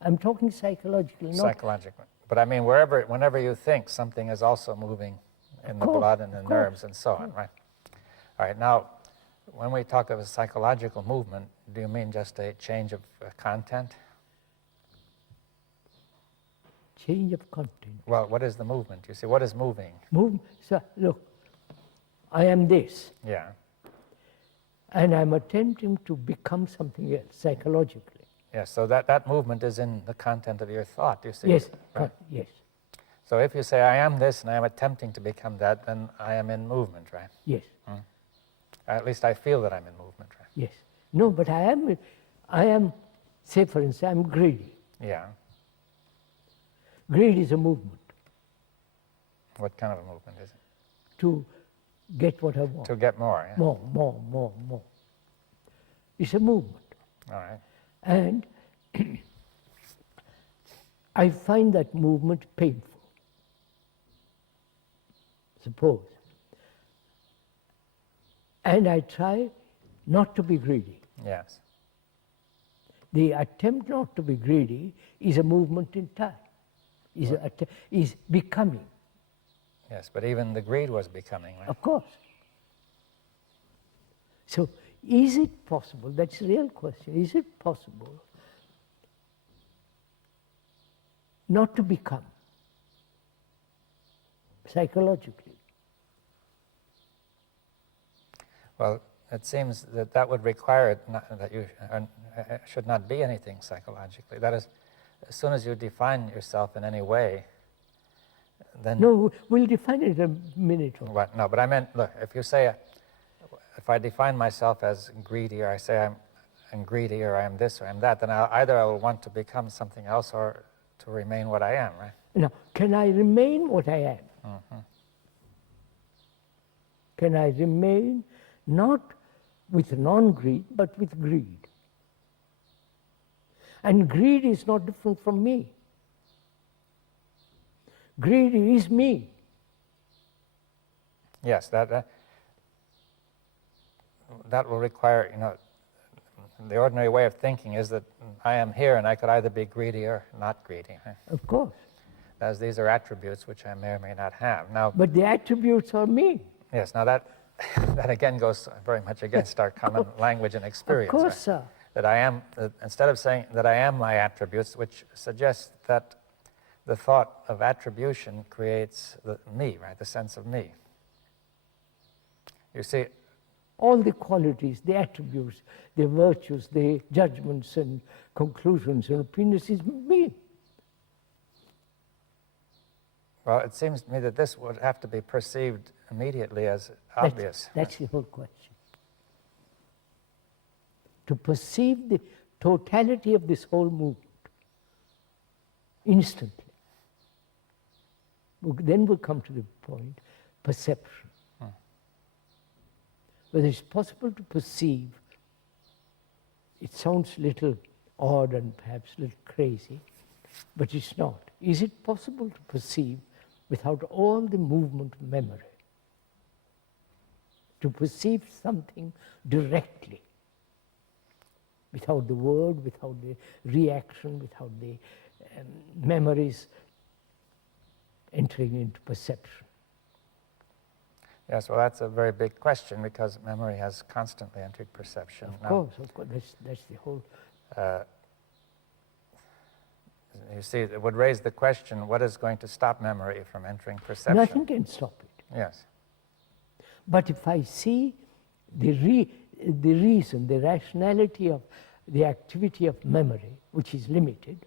I'm talking psychologically, not psychologically. But I mean, whenever you think, something is also moving in the blood and the nerves and so on, right? All right. Now, when we talk of a psychological movement, do you mean just a change of content? change of content. Well, what is the movement? You see, what is moving? So look, I am this, Yeah. and I'm attempting to become something else psychologically. Yes, so that movement is in the content of your thought, you see. Yes, Right. yes, So if you say, I am this and I am attempting to become that, then I am in movement, right? yes, At least I feel that I'm in movement, right? yes. No, but I am, say for instance, I'm greedy. Yeah. Greed is a movement What kind of a movement is it? to get what I want. To get more, yeah? More. It's a movement. All right. And I find that movement painful. Suppose. And I try not to be greedy. Yes. The attempt not to be greedy is a movement in time, is becoming. Yes, but even the greed was becoming, right? Of course. So, is it possible, that's the real question, is it possible not to become psychologically? Well, it seems that that would require that you should not be anything psychologically. That is, as soon as you define yourself in any way, then... No, we'll define it in a minute. What? No, but I meant, look, if you say, if I define myself as greedy, or I say I'm greedy, or I am this, or I am that, then either I will want to become something else or to remain what I am, right? Now, can I remain what I am? Mm-hmm. Can I remain not with non-greed, but with greed? And greed is not different from me. Greed is me. Yes, that will require, the ordinary way of thinking is that I am here and I could either be greedy or not greedy. Right? Of course. As these are attributes which I may or may not have. Now, but the attributes are me. Yes, now that again goes very much against our common language and experience. Of course, right? sir. That I am, instead of saying that I am my attributes, which suggests that the thought of attribution creates me, right, the sense of me. You see, all the qualities, the attributes, the virtues, the judgments and conclusions and opinions is me. well, it seems to me that this would have to be perceived immediately as obvious. That's the whole question. To perceive the totality of this whole movement instantly. Then we'll come to the point, perception. Whether it's possible to perceive, it sounds a little odd and perhaps a little crazy, but it's not. Is it possible to perceive without all the movement of memory? To perceive something directly, without the word, without the reaction, without the memories entering into perception. Yes, well, that's a very big question because memory has constantly entered perception. Of course, that's the whole... You see, it would raise the question, what is going to stop memory from entering perception? Nothing can stop it. Yes. But if I see the reason, the rationality of the activity of memory, which is limited,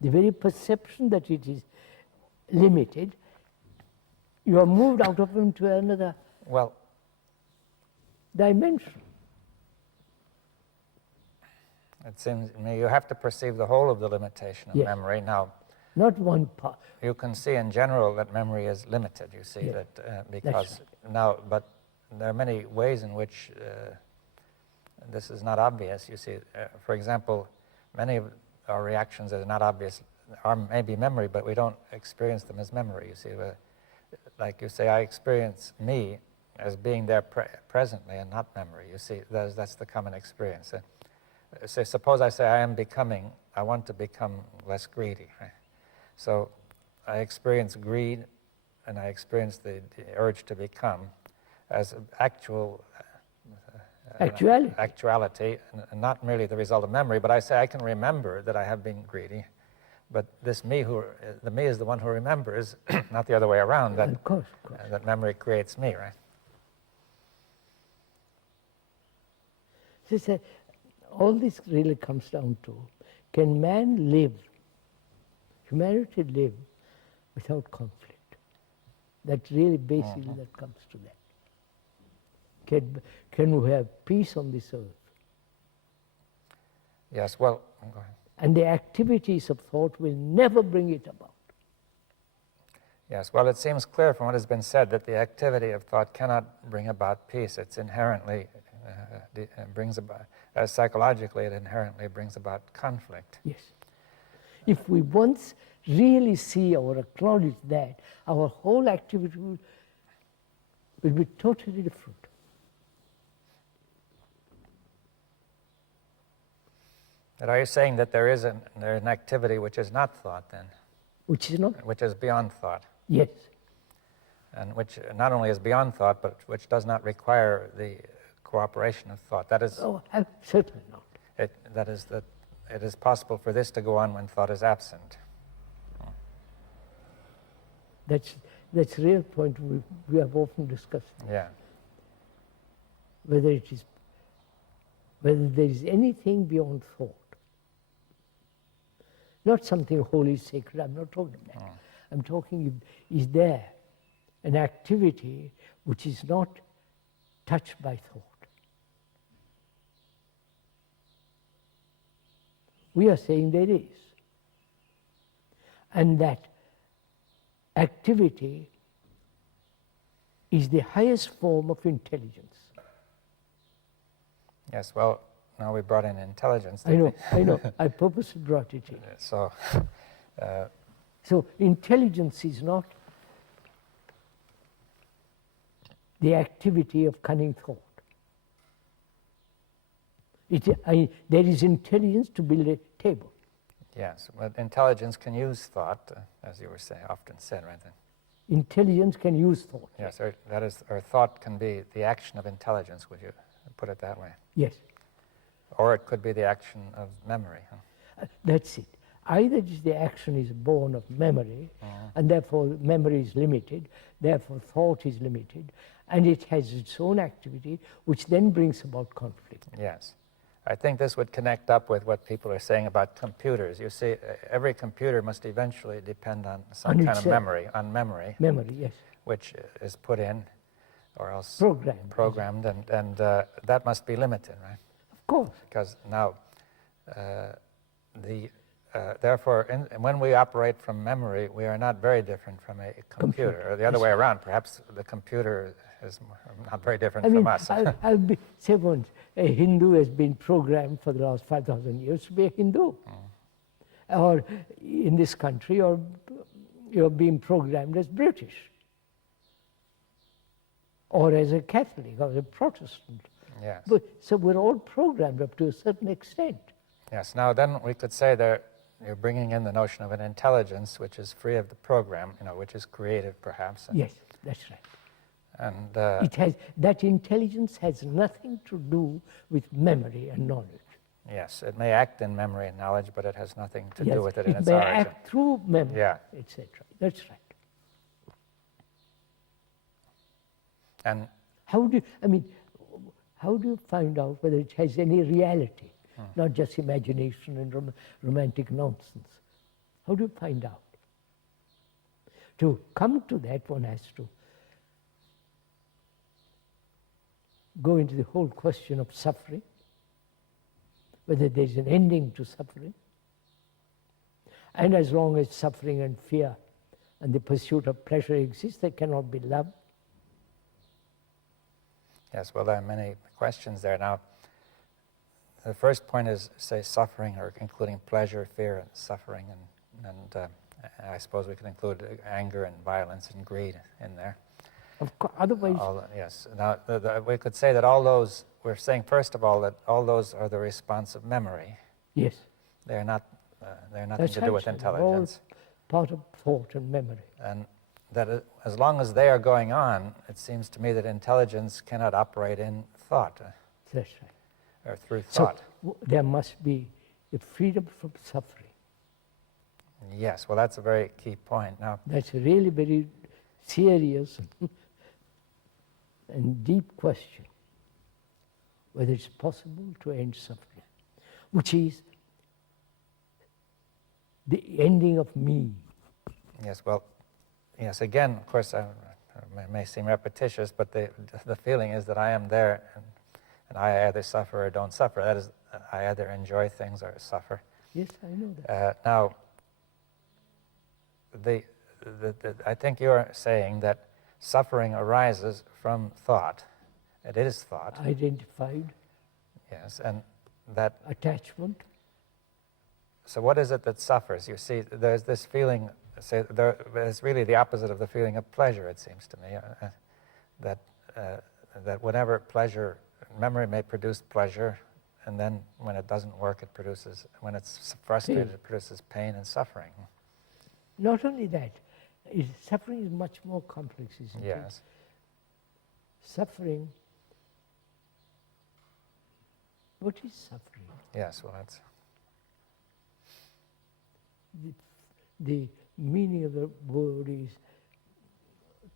the very perception that it is limited, you are moved out of into another dimension. It seems to me you have to perceive the whole of the limitation of Yes. memory. Now, Not one part. you can see in general that memory is limited, you see, Yes. that because now, but there are many ways in which this is not obvious, you see. For example, many of our reactions are not obvious, are maybe memory, but we don't experience them as memory, you see. Like you say, I experience me as being there presently and not memory, you see. That's the common experience. So suppose I say I am becoming, I want to become less greedy, right? So I experience greed and I experience the urge to become as actual Actuality. and not merely the result of memory, but I say I can remember that I have been greedy, but this me, the me is the one who remembers, not the other way around, that, Of course. that memory creates me, right? So all this really comes down to, can man live, humanity live without conflict? That really basically that comes to that. Can we have peace on this earth? Yes, well, go ahead. And the activities of thought will never bring it about. Yes, well, it seems clear from what has been said that the activity of thought cannot bring about peace. It's inherently brings about, psychologically, it inherently brings about conflict. Yes. If we once really see or acknowledge that, our whole activity will be totally different. But are you saying that there is an activity which is not thought then? Which is not? Which is beyond thought? Yes. And which not only is beyond thought, but which does not require the cooperation of thought. That is, Oh, certainly not. That it is possible for this to go on when thought is absent. That's a real point we have often discussed. Yeah. Whether there is anything beyond thought. Not something holy, sacred, I'm not talking about that. I'm talking, is there an activity which is not touched by thought? We are saying there is. And that activity is the highest form of intelligence. Yes, well, now we brought in intelligence. I know. I purposely brought it in. So, So intelligence is not the activity of cunning thought. There is intelligence to build a table. yes, but intelligence can use thought, as you were saying, often said, right then. Intelligence can use thought. Yes, or thought can be the action of intelligence, would you put it that way? Yes. Or it could be the action of memory. Huh? That's it. Either the action is born of memory, and therefore memory is limited, therefore thought is limited, and it has its own activity, which then brings about conflict. Yes. I think this would connect up with what people are saying about computers. You see, every computer must eventually depend on some kind of memory, Memory, yes. which is put in, or else Programmed, and that must be limited, right? Of course. Because now, therefore, when we operate from memory, we are not very different from a computer, or the other way around. Perhaps the computer is not very different from us. Say once, a Hindu has been programmed for the last 5,000 years to be a Hindu. Or in this country, or you're being programmed as British. Or as a Catholic, or a Protestant. Yes. So we're all programmed up to a certain extent. Yes. Now then we could say that you're bringing in the notion of an intelligence which is free of the program, which is creative perhaps. Yes, that's right. And that intelligence has nothing to do with memory and knowledge. yes, it may act in memory and knowledge, but it has nothing to do with it in its may origin. act through memory, Yeah. etc. That's right. And how do you find out whether it has any reality, not just imagination and romantic nonsense? How do you find out? To come to that, one has to go into the whole question of suffering, whether there is an ending to suffering. And as long as suffering and fear and the pursuit of pleasure exist, there cannot be love. yes, well, there are many questions there. Now, the first point is, say, suffering, or including pleasure, fear, and suffering, and I suppose we can include anger and violence and greed in there. Of course, otherwise... yes. Now, we could say that all those, we're saying, first of all, that all those are the response of memory. Yes. They're nothing to do with intelligence. All part of thought and memory. And that as long as they are going on, it seems to me that intelligence cannot operate in thought. That's right. or through So thought. there must be a freedom from suffering. Yes, well, that's a very key point. Now, That's a really very serious and deep question, whether it's possible to end suffering, which is the ending of me. yes, well, yes, again, of course, it may seem repetitious, but the feeling is that I am there, and I either suffer or don't suffer. That is, I either enjoy things or suffer. Yes, I know that. Now, I think you're saying that suffering arises from thought. It is thought. Identified, Yes, and that. attachment. So what is it that suffers? You see, there's this feeling. Say, it's really the opposite of the feeling of pleasure. It seems to me that whenever pleasure, memory may produce pleasure, and then when it doesn't work, it produces. When it's frustrated, Pain. it produces pain and suffering. Not only that, suffering is much more complex, isn't it? Yes. Suffering, what is suffering? Yes. Well, that's. The meaning of the word is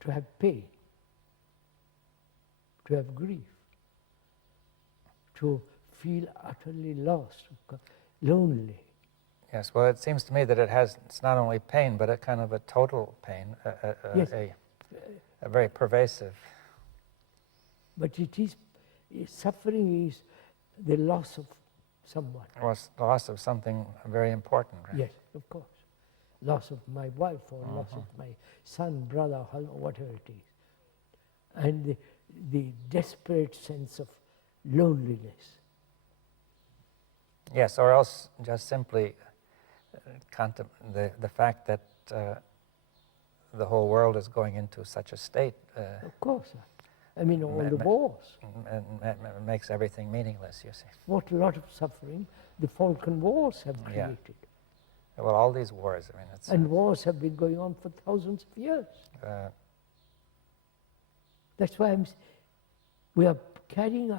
to have pain, to have grief, to feel utterly lost, lonely. Yes, well, it seems to me that it's not only pain, but a kind of a total pain, Yes. a very pervasive. But suffering is the loss of someone. The loss of something very important, right? Yes, of course. Loss of my wife or loss of my son, brother, whatever it is. And the desperate sense of loneliness. Yes, or else just simply the fact that the whole world is going into such a state. Of course. I mean, all the wars. And makes everything meaningless, you see. What a lot of suffering the Falkland Wars have Yeah. created. Well, all these wars, I mean, it's... And wars have been going on for thousands of years. That's why we are carrying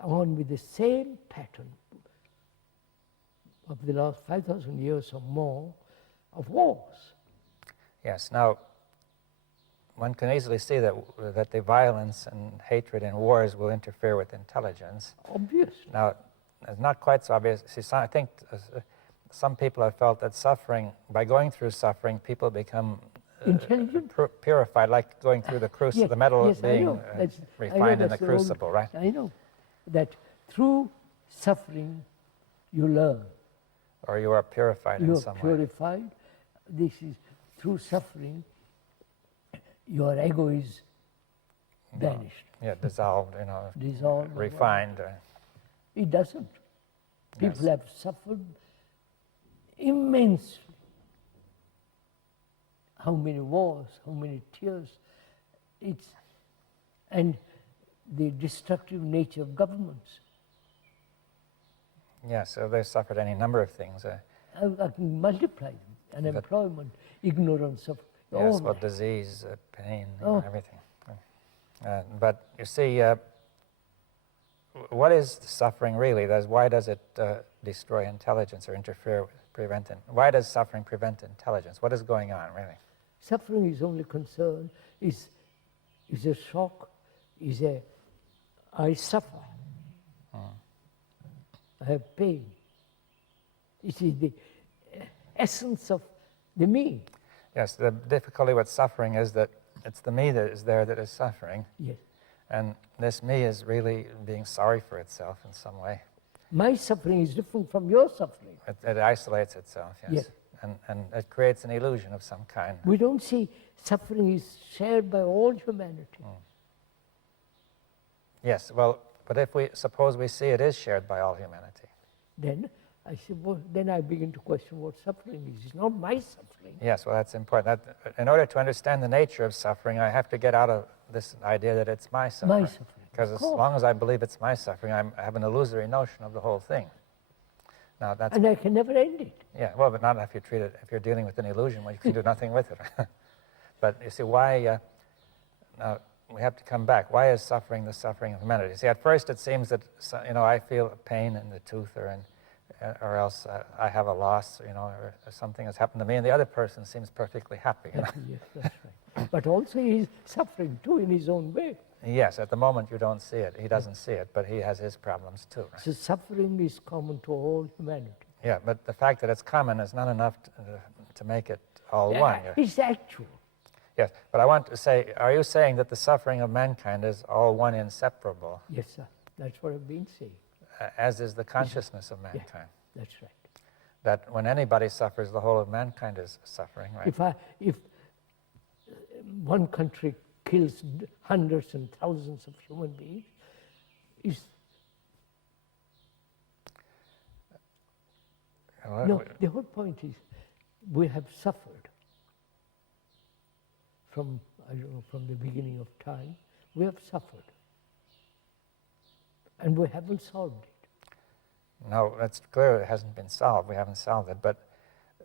on with the same pattern of the last 5,000 years or more of wars. Yes, now, one can easily see that the violence and hatred in wars will interfere with intelligence. Obviously. Now, it's not quite so obvious. See, I think some people have felt that suffering, by going through suffering, people become intelligent, purified, like going through the crucible, yes, the metal yes, being refined in the crucible, right? I know that through suffering you learn. Or you are purified in some way. You are purified. This is through suffering. Your ego is vanished. Yeah, dissolved, Dissolved. refined. It doesn't. People Yes. have suffered immensely. How many wars, how many tears. And the destructive nature of governments. Yeah, so they've suffered any number of things. I can multiply them. Unemployment, ignorance of all Yes, well, that. disease, pain, Oh. everything. But you see, what is suffering really? Why does it destroy intelligence or interfere with, why does suffering prevent intelligence? What is going on, really? Suffering is only concern, is a shock, I suffer. I have pain. It is the essence of the me. Yes, the difficulty with suffering is that it's the me that is there that is suffering. Yes. And this me is really being sorry for itself in some way. My suffering is different from your suffering. It isolates itself, yes. Yes. And it creates an illusion of some kind. We don't see suffering is shared by all humanity. Yes, well, but if we suppose we see it is shared by all humanity. Then I say, well, then I begin to question what suffering is. It's not my suffering. Yes, well, that's important. In order to understand the nature of suffering, I have to get out of this idea that it's my suffering. My suffering. Because as long as I believe it's my suffering, I have an illusory notion of the whole thing. Now that's... And I can never end it. Yeah, well, but not if you treat it, if you're dealing with an illusion, well, you can do nothing with it. But you see, why... now, we have to come back. Why is suffering the suffering of humanity? See, at first it seems that, I feel pain in the tooth, or else I have a loss, or something has happened to me, and the other person seems perfectly happy. Yes, that's right. But also he's suffering too in his own way. Yes, at the moment you don't see it. He doesn't see it, but he has his problems too. Right? So suffering is common to all humanity. Yeah, but the fact that it's common is not enough to make it all one. It's actual. Yes, but I want to say, are you saying that the suffering of mankind is all one, inseparable? Yes, sir. That's what I've been saying. As is the consciousness of mankind. Yeah, that's right. That when anybody suffers, the whole of mankind is suffering, right? If one country kills hundreds and thousands of human beings, the whole point is we have suffered from the beginning of time. We have suffered, and we haven't solved it. No, that's clear. It hasn't been solved. We haven't solved it. But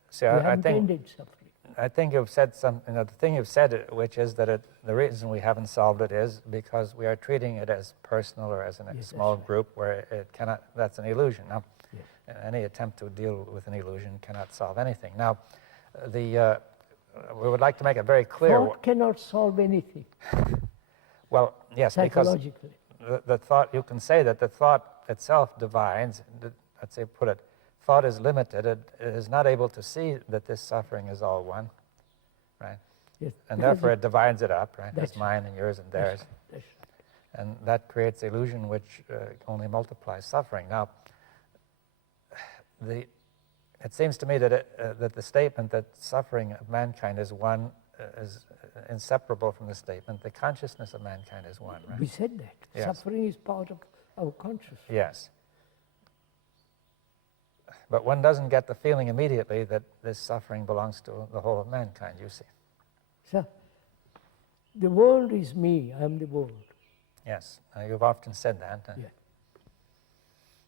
see, we I haven't think ended suffering. I think you've said something. The thing you've said, which is that the reason we haven't solved it is because we are treating it as personal or as a small group, where it cannot. That's an illusion. Now, any attempt to deal with an illusion cannot solve anything. Now, we would like to make it very clear. Thought cannot solve anything. Well, yes, because psychologically. the thought, you can say that the thought itself divides. Let's say, put it, thought is limited. It is not able to see that this suffering is all one, right? Yes, and therefore it divides it up, right? That's It's mine and yours and theirs. That's And that creates illusion, which only multiplies suffering. Now, it seems to me that that the statement that suffering of mankind is one is inseparable from the statement the consciousness of mankind is one, right? We said that. Yes. Suffering is part of our consciousness. Yes. But one doesn't get the feeling immediately that this suffering belongs to the whole of mankind, you see. So, the world is me, I am the world. Yes, you've often said that. Yeah.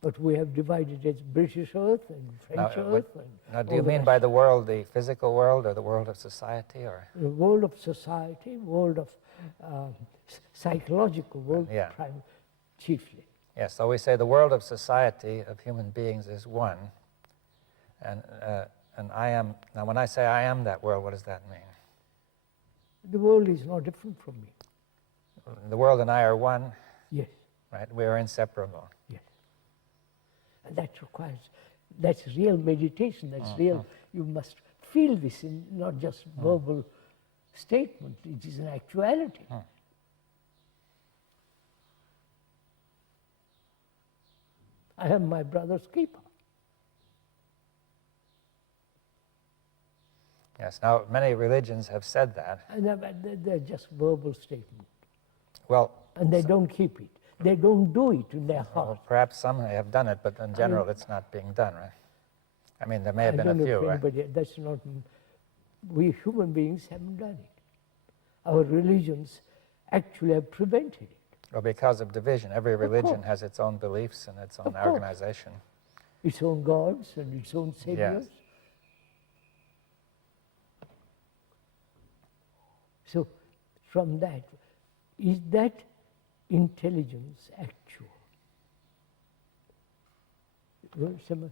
But we have divided it as British Earth and French Earth. Now, do you mean by the world the physical world or the world of society? Or the world of society, world of psychological world, chiefly. Yes, so we say the world of society, of human beings, is one. And I am, now when I say I am that world, what does that mean? The world is no different from me. The world and I are one? Yes. Right, we are inseparable. Yes. And that requires, that's real meditation, that's real, you must feel this in not just verbal statement, it is an actuality. I am my brother's keeper. Yes, now many religions have said that. And they're just verbal statements. Well, and they don't keep it. They don't do it in their heart. Well, perhaps some have done it, but in general it's not being done, right? I mean, there may have been a few, right? That's not, we human beings haven't done it. Our religions actually have prevented it. Well, because of division. Every religion has its own beliefs and its own organization. Its own gods and its own saviors. Yes. So, from that, is that intelligence actual?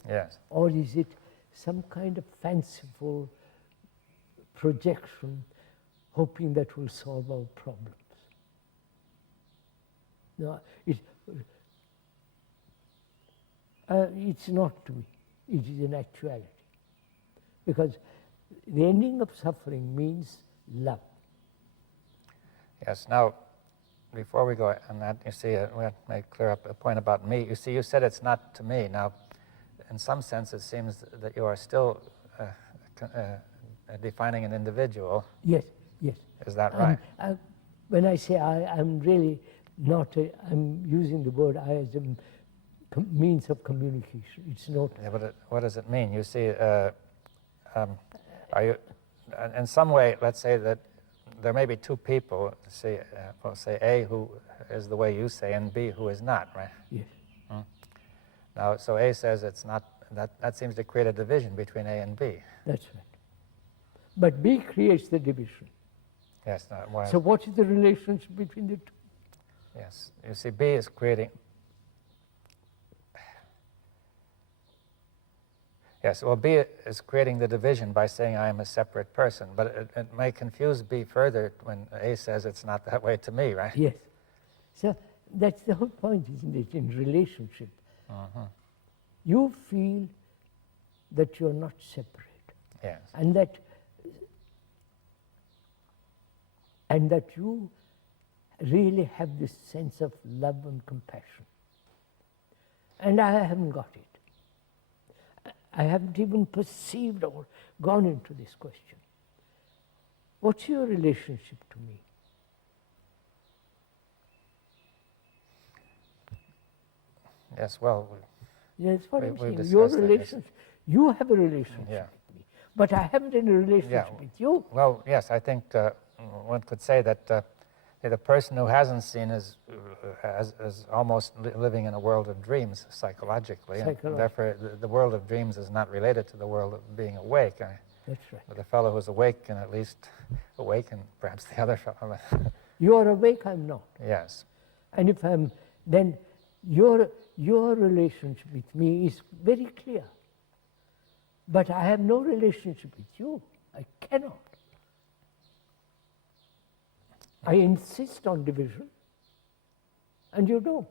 Yes. Or is it some kind of fanciful projection, hoping that will solve our problems? No, it's not to me. It is an actuality. Because the ending of suffering means love. Yes. Now, before we go on that, you see, we have to clear up a point about me. You see, you said it's not to me. Now, in some sense, it seems that you are still defining an individual. Yes, yes. Is that right? When I say I'm really not, I'm using the word I as a means of communication. It's not. Yeah, but what does it mean? You see, are you, in some way, let's say that there may be two people, say A, who is the way you say, and B, who is not, right? Yes. Now, so A says it's not, that seems to create a division between A and B. That's right. But B creates the division. Yes, no, well, So what is the relationship between the two? yes. You see, B is creating... Yes, well, B is creating the division by saying I am a separate person, but it may confuse B further when A says it's not that way to me, right? Yes. So that's the whole point, isn't it, in relationship. You feel that you're not separate. Yes. And that you really have this sense of love and compassion. And I haven't got it. I haven't even perceived or gone into this question. What's your relationship to me? Yes, well, That's what I'm we've saying. discussed Your that, yes. relationship, you have a relationship Yeah. with me, but I haven't any relationship Yeah. with you. Well, yes, I think one could say that the person who hasn't seen is almost living in a world of dreams psychologically. And therefore, the world of dreams is not related to the world of being awake. That's right. But the fellow who's awake can at least awaken perhaps the other fellow. You are awake, I'm not. Yes. And if I'm, then your relationship with me is very clear. But I have no relationship with you. I cannot. I insist on division, and you don't.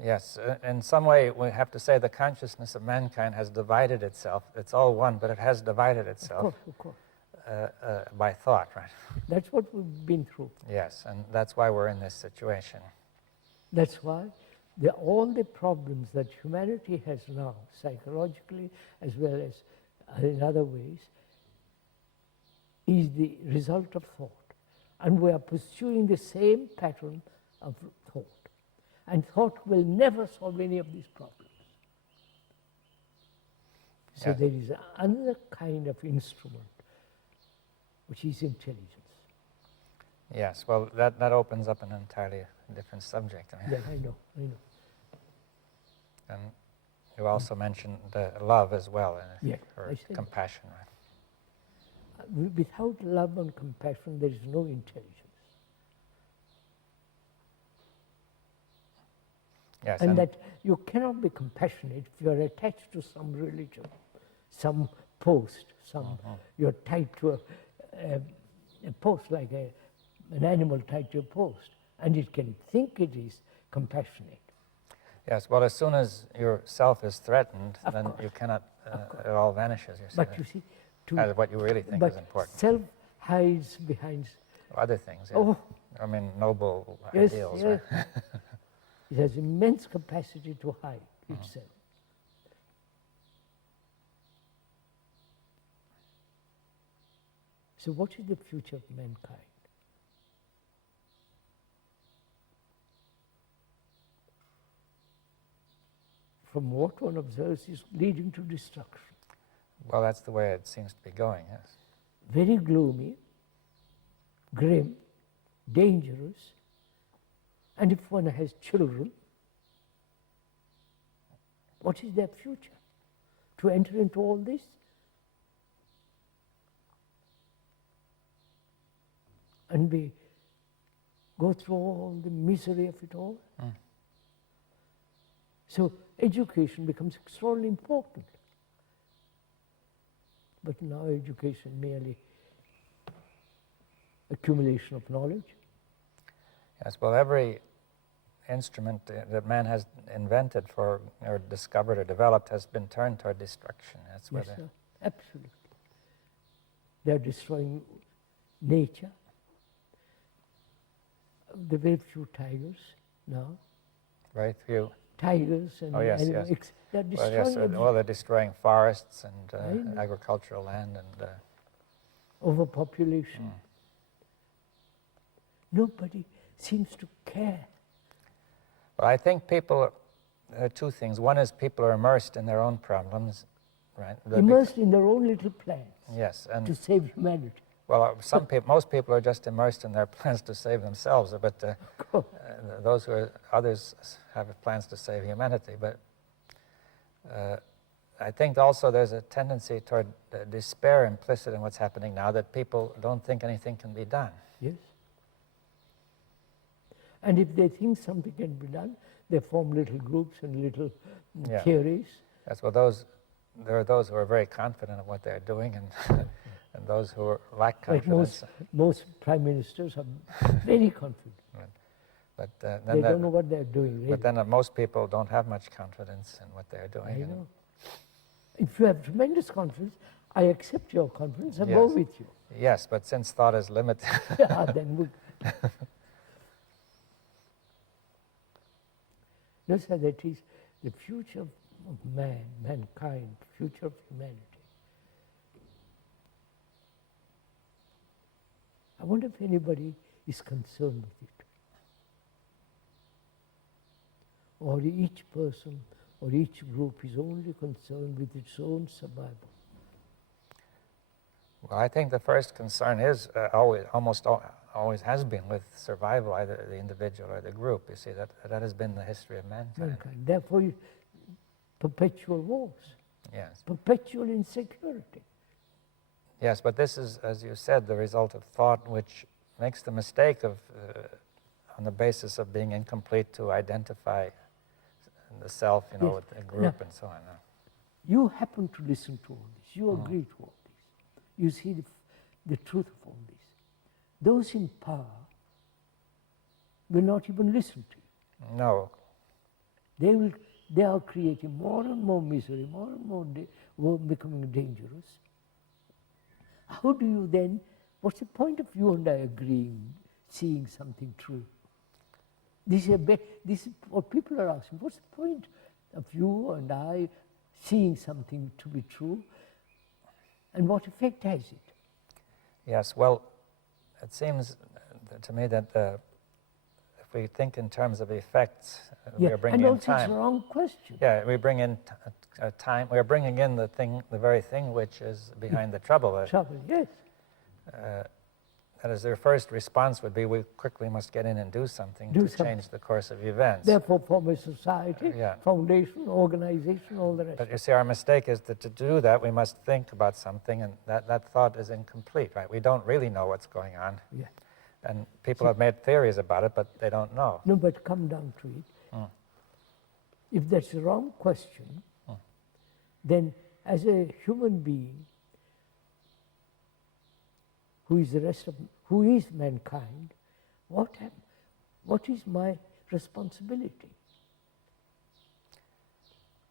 Yes, in some way we have to say the consciousness of mankind has divided itself. It's all one, but it has divided itself Of course. by thought, right? That's what we've been through. Yes, and that's why we're in this situation. That's why all the problems that humanity has now, psychologically as well as in other ways, is the result of thought. And we are pursuing the same pattern of thought. And thought will never solve any of these problems. So Yes. there is another kind of instrument, which is intelligence. Yes, well, that opens up an entirely different subject. Yeah, I know. And you also mentioned love as well, Yeah, or I said compassion, right? Without love and compassion, there is no intelligence. Yes, And that you cannot be compassionate if you are attached to some religion, some post, you're tied to a post like an animal tied to a post, and it can think it is compassionate. Yes, well, as soon as your self is threatened, Of then course. you cannot, it all vanishes, you see. But you see, As what you really think is important. self hides behind Other things, yeah. Oh. I mean, noble Yes, ideals, yes. right? It has immense capacity to hide itself. So what is the future of mankind? From what one observes is leading to destruction. Well, that's the way it seems to be going, yes. Very gloomy, grim, dangerous, and if one has children, what is their future? To enter into all this? And go through all the misery of it all? So education becomes extraordinarily important. But now education merely accumulation of knowledge. Yes, well, every instrument that man has invented or discovered or developed has been turned toward destruction. That's Yes, where sir, absolutely. They are destroying nature. The very few tigers now. very few. Tigers and Oh, yes, animals. yes. They're Well, destroying yes, everything. well, they're destroying forests and know. agricultural land and Overpopulation. Nobody seems to care. Well, I think people, two things. One is people are immersed in their own problems, right? Immersed in their own little plans Yes, and to save humanity. well, most people are just immersed in their plans to save themselves, but others have plans to save humanity. But I think also there's a tendency toward despair implicit in what's happening now, that people don't think anything can be done. Yes. And if they think something can be done, they form little groups and little theories. That's well, there are those who are very confident of what they're doing, and and those who lack confidence. Like most prime ministers are very confident. Right. But they don't know what they're doing. Really. But then most people don't have much confidence in what they're doing. I know. If you have tremendous confidence, I accept your confidence and go with you. Yes, but since thought is limited. Then we... Notice how that is the future of mankind, future of humanity. I wonder if anybody is concerned with it. Or each person or each group is only concerned with its own survival. Well, I think the first concern is almost always has been with survival, either the individual or the group. You see, that has been the history of mankind. Therefore, perpetual wars. Yes. Perpetual insecurity. Yes, but this is, as you said, the result of thought, which makes the mistake of, on the basis of being incomplete, to identify the self, with the group and so on. You happen to listen to all this. You agree to all this. You see the truth of all this. Those in power will not even listen to you. No. They are creating more and more misery, more and more becoming dangerous. How do you then, what's the point of you and I agreeing, seeing something true? This is what people are asking. What's the point of you and I seeing something to be true? And what effect has it? Yes, well, it seems to me that if we think in terms of effects, we are bringing in time. And also it's a wrong question. Yeah, we bring in time. We are bringing in the very thing which is behind the trouble. Trouble, yes. That is, their first response would be, we quickly must get in and do something to change the course of events. Therefore, form a society, foundation, organization, all the rest. But you see, our mistake is that to do that, we must think about something, and that thought is incomplete, right? We don't really know what's going on. Yeah. And people have made theories about it, but they don't know. No, but come down to it. If that's the wrong question, then as a human being, who is mankind, what is my responsibility?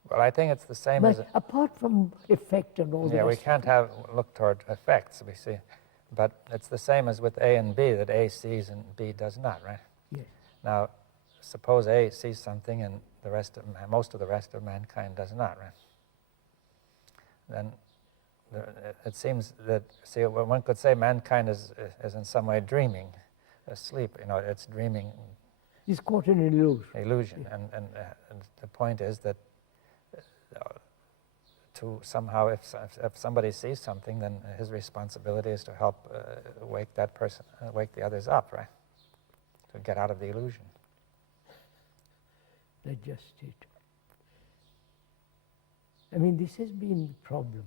Well, I think it's the same as... Apart from effect and all that. Yeah, we can't look toward effects, we see. But it's the same as with A and B, that A sees and B does not, right? Yes. Now, suppose A sees something and most of the rest of mankind does not, right? Then it seems that, see, one could say mankind is in some way dreaming, asleep. It's dreaming. It's caught in an illusion. Illusion, yeah. And the point is that to somehow, if somebody sees something, then his responsibility is to help wake that person, wake the others up, right? To get out of the illusion. That's just it. I mean, this has been the problem.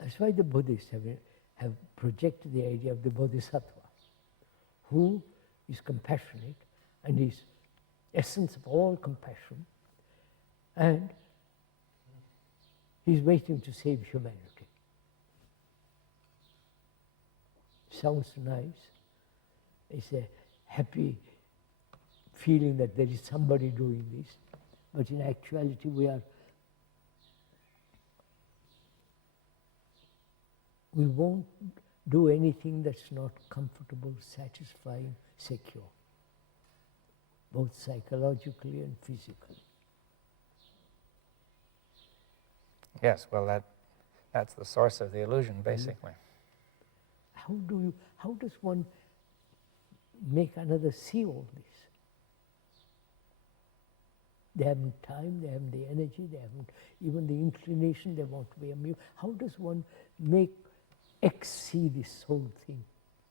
That's why the Buddhists have projected the idea of the Bodhisattva, who is compassionate and is essence of all compassion, and he's waiting to save humanity. Sounds nice. It's a happy feeling that there is somebody doing this, but in actuality we won't do anything that's not comfortable, satisfying, secure, both psychologically and physically. Yes, well, that's the source of the illusion, basically. How does one make another see all this? They haven't time, they haven't the energy, they haven't even the inclination, they want to be amused. How does one make X see this whole thing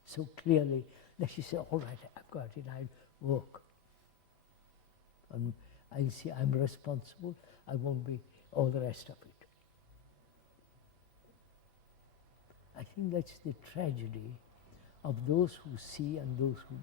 so clearly that she says, all right, I've got it, I'll work I'll say I'm responsible, I won't be all the rest of it. I think that's the tragedy of those who see and those who